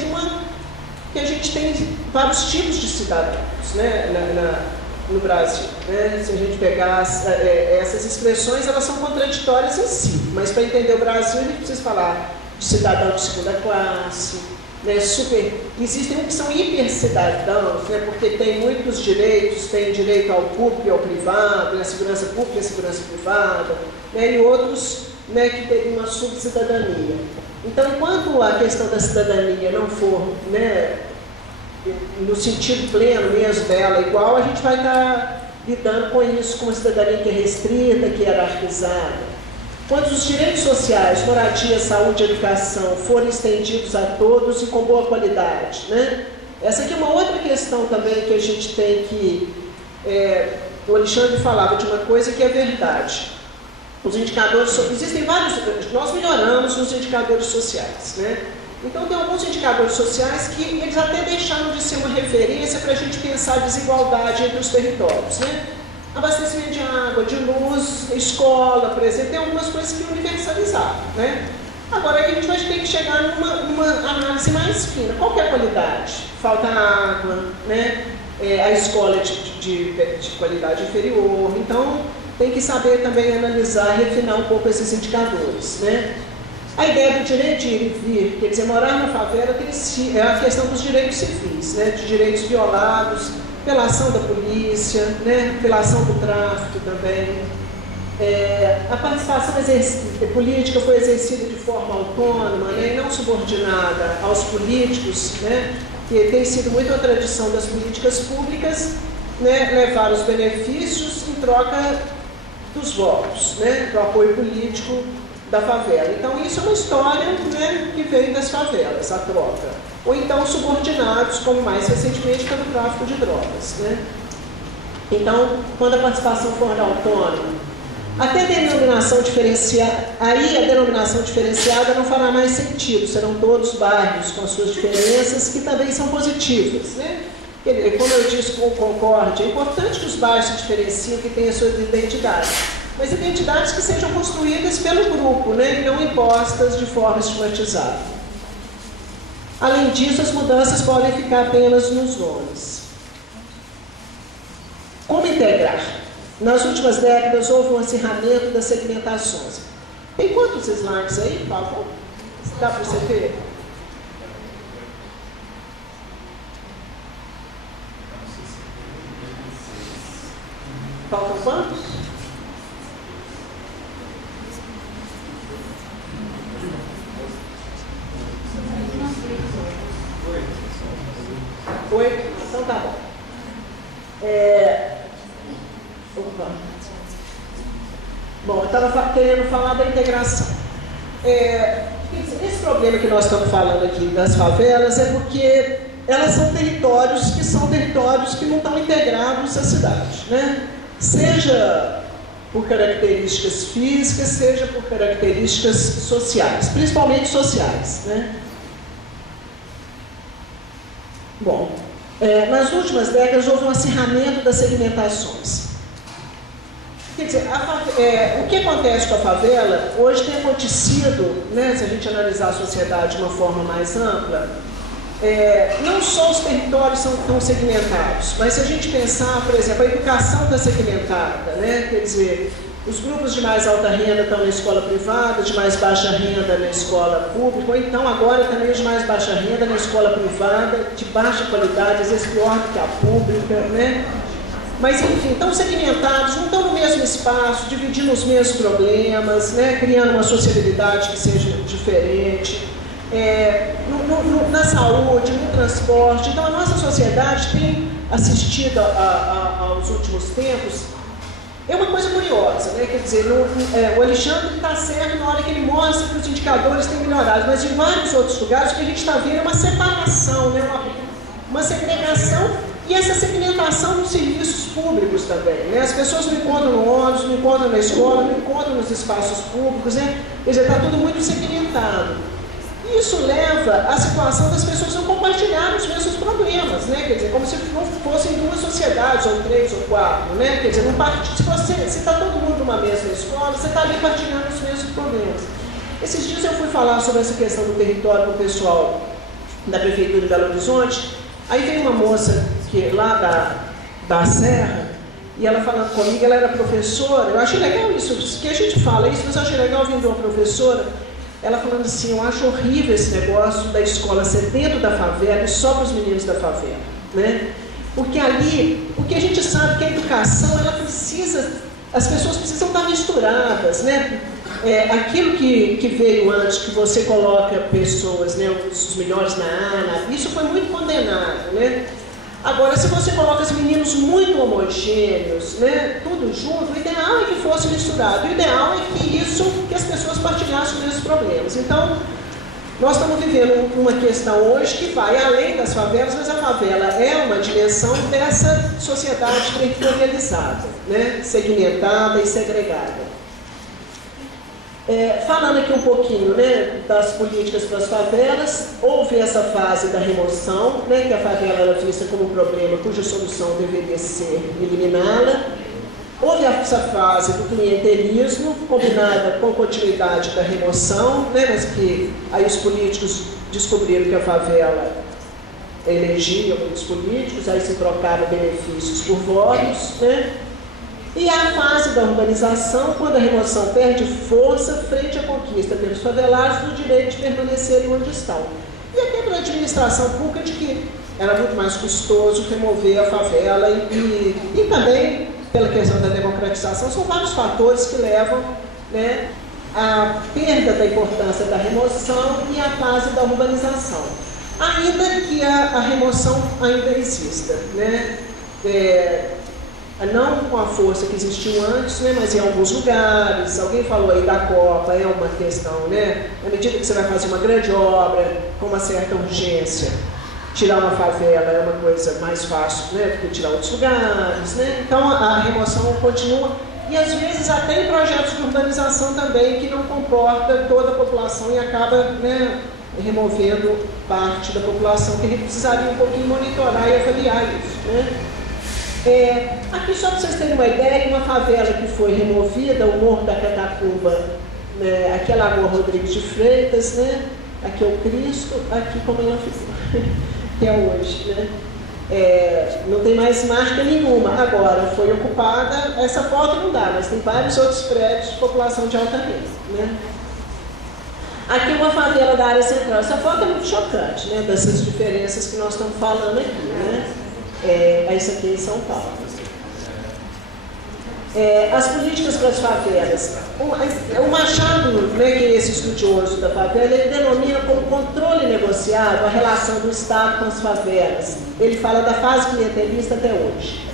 que a gente tem vários tipos de cidadãos, né, no Brasil, né? Se a gente pegar essas expressões, elas são contraditórias em si, mas para entender o Brasil a gente precisa falar de cidadão de segunda classe, né, existem uns que são hipercidadãos, né, porque tem muitos direitos, tem direito ao público e ao privado, né, a segurança pública e a segurança privada, né, e outros, né, que têm uma subcidadania. Então, enquanto a questão da cidadania não for, né, no sentido pleno mesmo dela igual, a gente vai estar lidando com isso, com uma cidadania que é restrita, que é hierarquizada. Quando os direitos sociais, moradia, saúde e educação forem estendidos a todos e com boa qualidade, né? Essa aqui é uma outra questão também que a gente tem que... o Alexandre falava de uma coisa que é verdade. Os indicadores... Existem vários... Nós melhoramos os indicadores sociais, né? Então tem alguns indicadores sociais que eles até deixaram de ser uma referência para a gente pensar a desigualdade entre os territórios, né? Abastecimento de água, de luz, escola, por exemplo, tem algumas coisas que universalizaram, né? Agora a gente vai ter que chegar numa análise mais fina. Qual que é a qualidade? Falta água, né? A escola é de qualidade inferior, então tem que saber também analisar e refinar um pouco esses indicadores, né? A ideia do direito de ir e vir, quer dizer, morar na favela é a questão dos direitos civis, né? De direitos violados, pela ação da polícia, né? Pela ação do tráfico também. A participação política foi exercida de forma autônoma, né? E não subordinada aos políticos, né? Que tem sido muito a tradição das políticas públicas, né? Levar os benefícios em troca dos votos, né? Do apoio político da favela. Então isso é uma história, né, que veio das favelas, a troca. Ou então subordinados, como mais recentemente pelo tráfico de drogas, né? Então, quando a participação for autônoma, até a denominação diferenciada, aí a denominação diferenciada não fará mais sentido, serão todos bairros com as suas diferenças que também são positivas, né? Como eu disse com o Concorde, é importante que os bairros se diferenciem, que tenham a sua identidade, mas identidades que sejam construídas pelo grupo, né, e não impostas de forma estigmatizada. Além disso, as mudanças podem ficar apenas nos nomes. Como integrar? Nas últimas décadas houve um acirramento das segmentações. Tem quantos slides aí, por favor? Dá para você ver? Faltam quantos? Oito? Então tá bom. Bom, eu estava querendo falar da integração. Esse problema que nós estamos falando aqui das favelas é porque elas são territórios que não estão integrados à cidade, né? Seja por características físicas, seja por características sociais, principalmente sociais, né? Bom, nas últimas décadas houve um acirramento das segmentações. Quer dizer, o que acontece com a favela hoje tem acontecido, né, se a gente analisar a sociedade de uma forma mais ampla, não só os territórios são tão segmentados, mas se a gente pensar, por exemplo, a educação está segmentada, né? Quer dizer, os grupos de mais alta renda estão na escola privada, de mais baixa renda na escola pública, ou então agora também de mais baixa renda na escola privada, de baixa qualidade, às vezes pior do que a pública, né? Mas enfim, estão segmentados, não estão no mesmo espaço, dividindo os mesmos problemas, né? Criando uma sociabilidade que seja diferente. Na saúde, no transporte. Então a nossa sociedade tem assistido aos últimos tempos. É uma coisa curiosa, né? Quer dizer, o Alexandre está certo na hora que ele mostra que os indicadores têm melhorado, mas em vários outros lugares o que a gente está vendo é uma separação, né? Uma segregação e essa segmentação nos serviços públicos também, né? As pessoas não encontram no ônibus, não encontram na escola, não encontram nos espaços públicos, né? Quer dizer, está tudo muito segmentado. Isso leva à situação das pessoas não compartilharem os mesmos problemas, né? Quer dizer, como se não fossem duas sociedades, ou três, ou quatro, né? Quer dizer, se está todo mundo numa mesma escola, você está ali partilhando os mesmos problemas. Esses dias eu fui falar sobre essa questão do território com o pessoal da Prefeitura de Belo Horizonte, aí veio uma moça lá da Serra, e ela falando comigo, ela era professora, eu achei legal isso, que a gente fala isso, mas eu achei legal vir de uma professora, ela falando assim, eu acho horrível esse negócio da escola ser dentro da favela e só para os meninos da favela, né? Porque a gente sabe que a educação, ela precisa, as pessoas precisam estar misturadas, né? Aquilo que veio antes, que você coloca pessoas, né, os melhores na ANA, isso foi muito condenado, né? Agora, se você coloca os meninos muito homogêneos, né, tudo junto, o ideal é que fosse misturado. O ideal é que as pessoas partilhassem os mesmos problemas. Então, nós estamos vivendo uma questão hoje que vai além das favelas, mas a favela é uma dimensão dessa sociedade territorializada, né, segmentada e segregada. Falando aqui um pouquinho, né, das políticas para as favelas, houve essa fase da remoção, né, que a favela era vista como um problema cuja solução deveria ser eliminá-la. Houve essa fase do clientelismo, combinada com a continuidade da remoção, né, mas que aí os políticos descobriram que a favela elegia muitos políticos, aí se trocaram benefícios por votos, né? E a fase da urbanização, quando a remoção perde força frente à conquista pelos favelados do direito de permanecerem onde estão. E até pela administração pública de que era muito mais custoso remover a favela e também pela questão da democratização. São vários fatores que levam, né, à perda da importância da remoção e à fase da urbanização. Ainda que a remoção ainda exista, né? Não com a força que existiu antes, né, mas em alguns lugares. Alguém falou aí da Copa, é uma questão, né? Na medida que você vai fazer uma grande obra com uma certa urgência, tirar uma favela é uma coisa mais fácil, né, do que tirar outros lugares, né? Então a remoção continua, e às vezes até em projetos de urbanização também, que não comporta toda a população e acaba, né, removendo parte da população, que a gente precisaria um pouquinho monitorar e avaliar isso, né? Aqui só para vocês terem uma ideia, uma favela que foi removida, o Morro da Catacumba, né, aqui é a Lagoa Rodrigues de Freitas, né, aqui é o Cristo, aqui como ela ficou, que é hoje, né? Não tem mais marca nenhuma. Agora foi ocupada, essa foto não dá, mas tem vários outros prédios de população de alta renda, né? Aqui uma favela da área central. Essa foto é muito chocante, né, dessas diferenças que nós estamos falando aqui, né? Isso aqui é em São Paulo. As políticas para as favelas. O Machado, né, que é esse estudioso da favela, ele denomina como controle negociado a relação do Estado com as favelas. Ele fala da fase clientelista até hoje.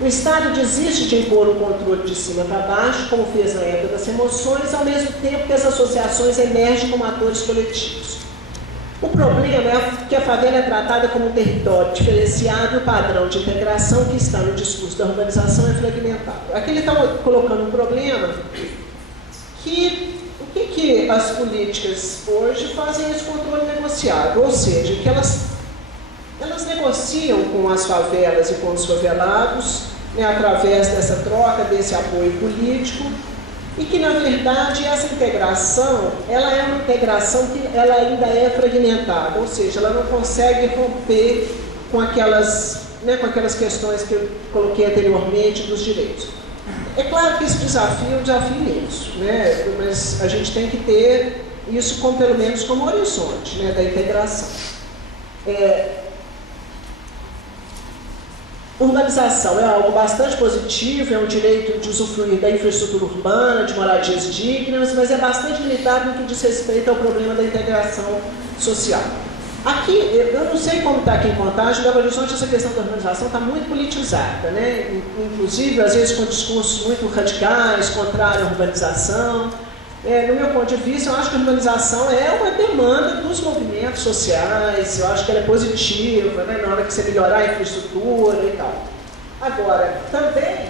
O Estado desiste de impor um controle de cima para baixo, como fez na época das remoções, ao mesmo tempo que as associações emergem como atores coletivos. O problema é que a favela é tratada como um território diferenciado e o padrão de integração que está no discurso da urbanização é fragmentado. Aqui ele está colocando um problema que o que as políticas hoje fazem esse controle negociado, ou seja, que elas negociam com as favelas e com os favelados, né, através dessa troca, desse apoio político, e que, na verdade, essa integração, ela é uma integração que ela ainda é fragmentada, ou seja, ela não consegue romper com aquelas questões que eu coloquei anteriormente dos direitos. É claro que esse desafio é um desafio imenso, né, mas a gente tem que ter isso pelo menos como horizonte, né, da integração. Urbanização é algo bastante positivo, é um direito de usufruir da infraestrutura urbana, de moradias dignas, mas é bastante limitado no que diz respeito ao problema da integração social. Aqui, eu não sei como está aqui em Contagem, em Belo Horizonte essa questão da urbanização está muito politizada, né? Inclusive, às vezes com discursos muito radicais, contrários à urbanização. No meu ponto de vista, eu acho que a urbanização é uma demanda dos movimentos sociais, eu acho que ela é positiva, né, na hora que você melhorar a infraestrutura e tal. Agora, também,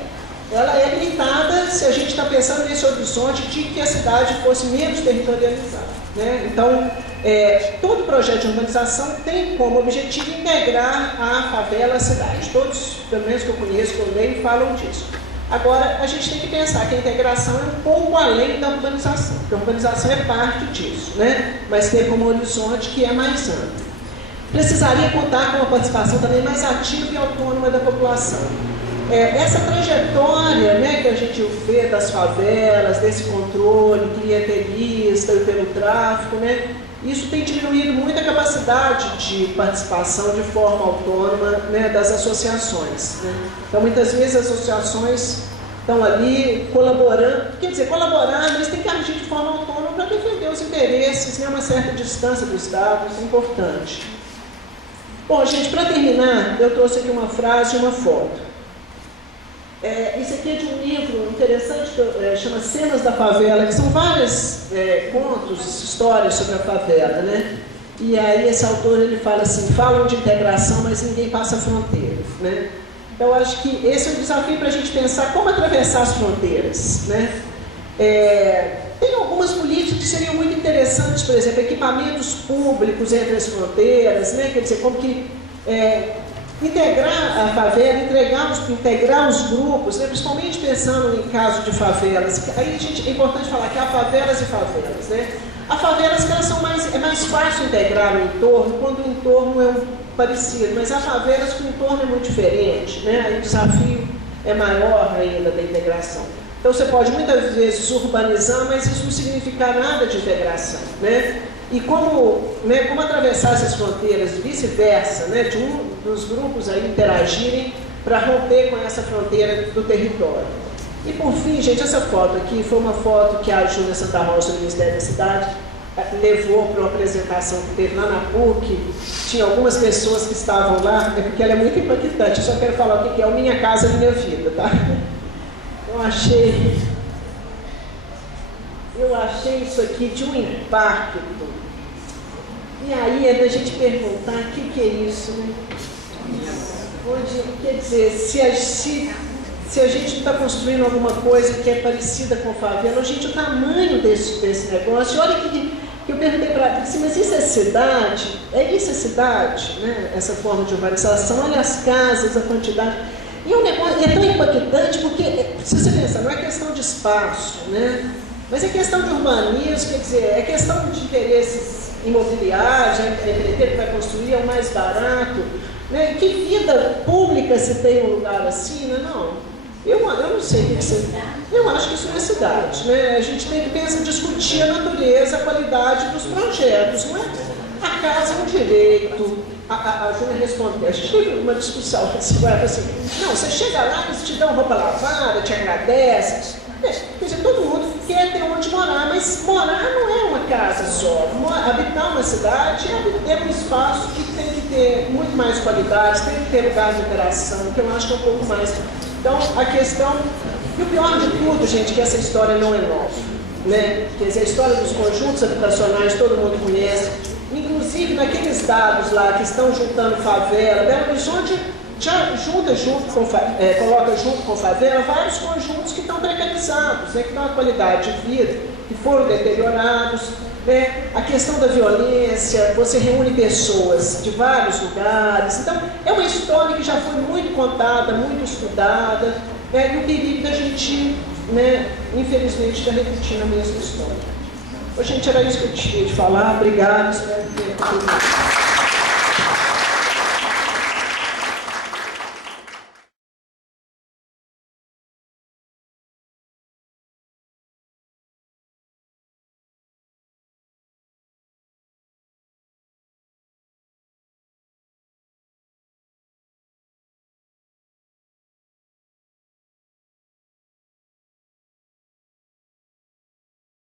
ela é limitada se a gente está pensando nesse horizonte de que a cidade fosse menos territorializada, né? Então, todo projeto de urbanização tem como objetivo integrar a favela à cidade. Todos, pelo menos que eu conheço, que eu leio, falam disso. Agora, a gente tem que pensar que a integração é um pouco além da urbanização, porque a urbanização é parte disso, né? Mas tem como horizonte que é mais amplo. Precisaria contar com uma participação também mais ativa e autônoma da população. Essa trajetória, né, que a gente vê das favelas, desse controle clientelista e pelo tráfico, né, isso tem diminuído muito a capacidade de participação de forma autônoma, né, das associações, né? Então, muitas vezes as associações estão ali colaborando, quer dizer, colaborar, mas tem que agir de forma autônoma para defender os interesses, né, uma certa distância do Estado, isso é importante. Bom, gente, para terminar, eu trouxe aqui uma frase e uma foto. Isso aqui é de um livro interessante que chama Cenas da Favela, que são vários contos, histórias sobre a favela, né? E aí esse autor ele fala assim, falam de integração, mas ninguém passa fronteiras, né? Então eu acho que esse é um desafio para a gente pensar como atravessar as fronteiras, né? tem algumas políticas que seriam muito interessantes, por exemplo, equipamentos públicos entre as fronteiras, né? Quer dizer, como que integrar a favela, integrar os grupos, né? Principalmente pensando em caso de favelas. Aí, gente, é importante falar que há favelas e favelas, né? Há favelas que elas são é mais fácil integrar o entorno quando o entorno é parecido, mas há favelas que o entorno é muito diferente, né? Aí o desafio é maior ainda da integração. Então você pode muitas vezes urbanizar, mas isso não significa nada de integração, né? E como atravessar essas fronteiras e vice-versa, né? De dos grupos aí interagirem para romper com essa fronteira do território. E por fim, gente, essa foto aqui foi uma foto que a Júlia Santa Rosa, do Ministério da Cidade, levou para uma apresentação que teve lá na PUC. Tinha algumas pessoas que estavam lá, porque ela é muito impactante. Eu só quero falar o que é o Minha Casa Minha Vida, tá? Eu achei isso aqui de um impacto. E aí é da gente perguntar o que é isso, né? Quer dizer, se a gente não está construindo alguma coisa que é parecida com favela, gente, o tamanho desse negócio, olha que eu perguntei para ela, mas isso é cidade? Isso é cidade, né? Essa forma de urbanização, olha as casas, a quantidade. E o negócio é tão impactante porque, se você pensar, não é questão de espaço, né? Mas é questão de urbanismo, quer dizer, é questão de interesses imobiliários, a empreiteira que vai construir é o mais barato, né? Que vida pública se tem um lugar assim, né? Não. Eu não sei o que você... Eu acho que isso não é cidade, né? A gente tem que discutir a natureza, a qualidade dos projetos, não é? A casa é um direito. A Júlia respondeu, a gente teve uma discussão assim, não, você chega lá, eles te dão roupa lavada, te agradecem. Quer dizer, todo mundo quer ter onde morar, mas morar não é uma casa só. Habitar uma cidade é um espaço que tem que ter muito mais qualidade, tem que ter lugar de interação, que eu acho que é um pouco mais. Então, a questão... E o pior de tudo, gente, que essa história não é nova, né? Quer dizer, a história dos conjuntos habitacionais todo mundo conhece. Inclusive, naqueles dados lá que estão juntando favela, Belo Horizonte já coloca junto com favela vários conjuntos que estão precarizados, né? Que dão uma qualidade de vida, que foram deteriorados. Né? A questão da violência, você reúne pessoas de vários lugares. Então, é uma história que já foi muito contada, muito estudada, né? E o perigo da gente, né, infelizmente, está repetindo a mesma história. Gente, era isso que eu tinha de falar. Obrigado.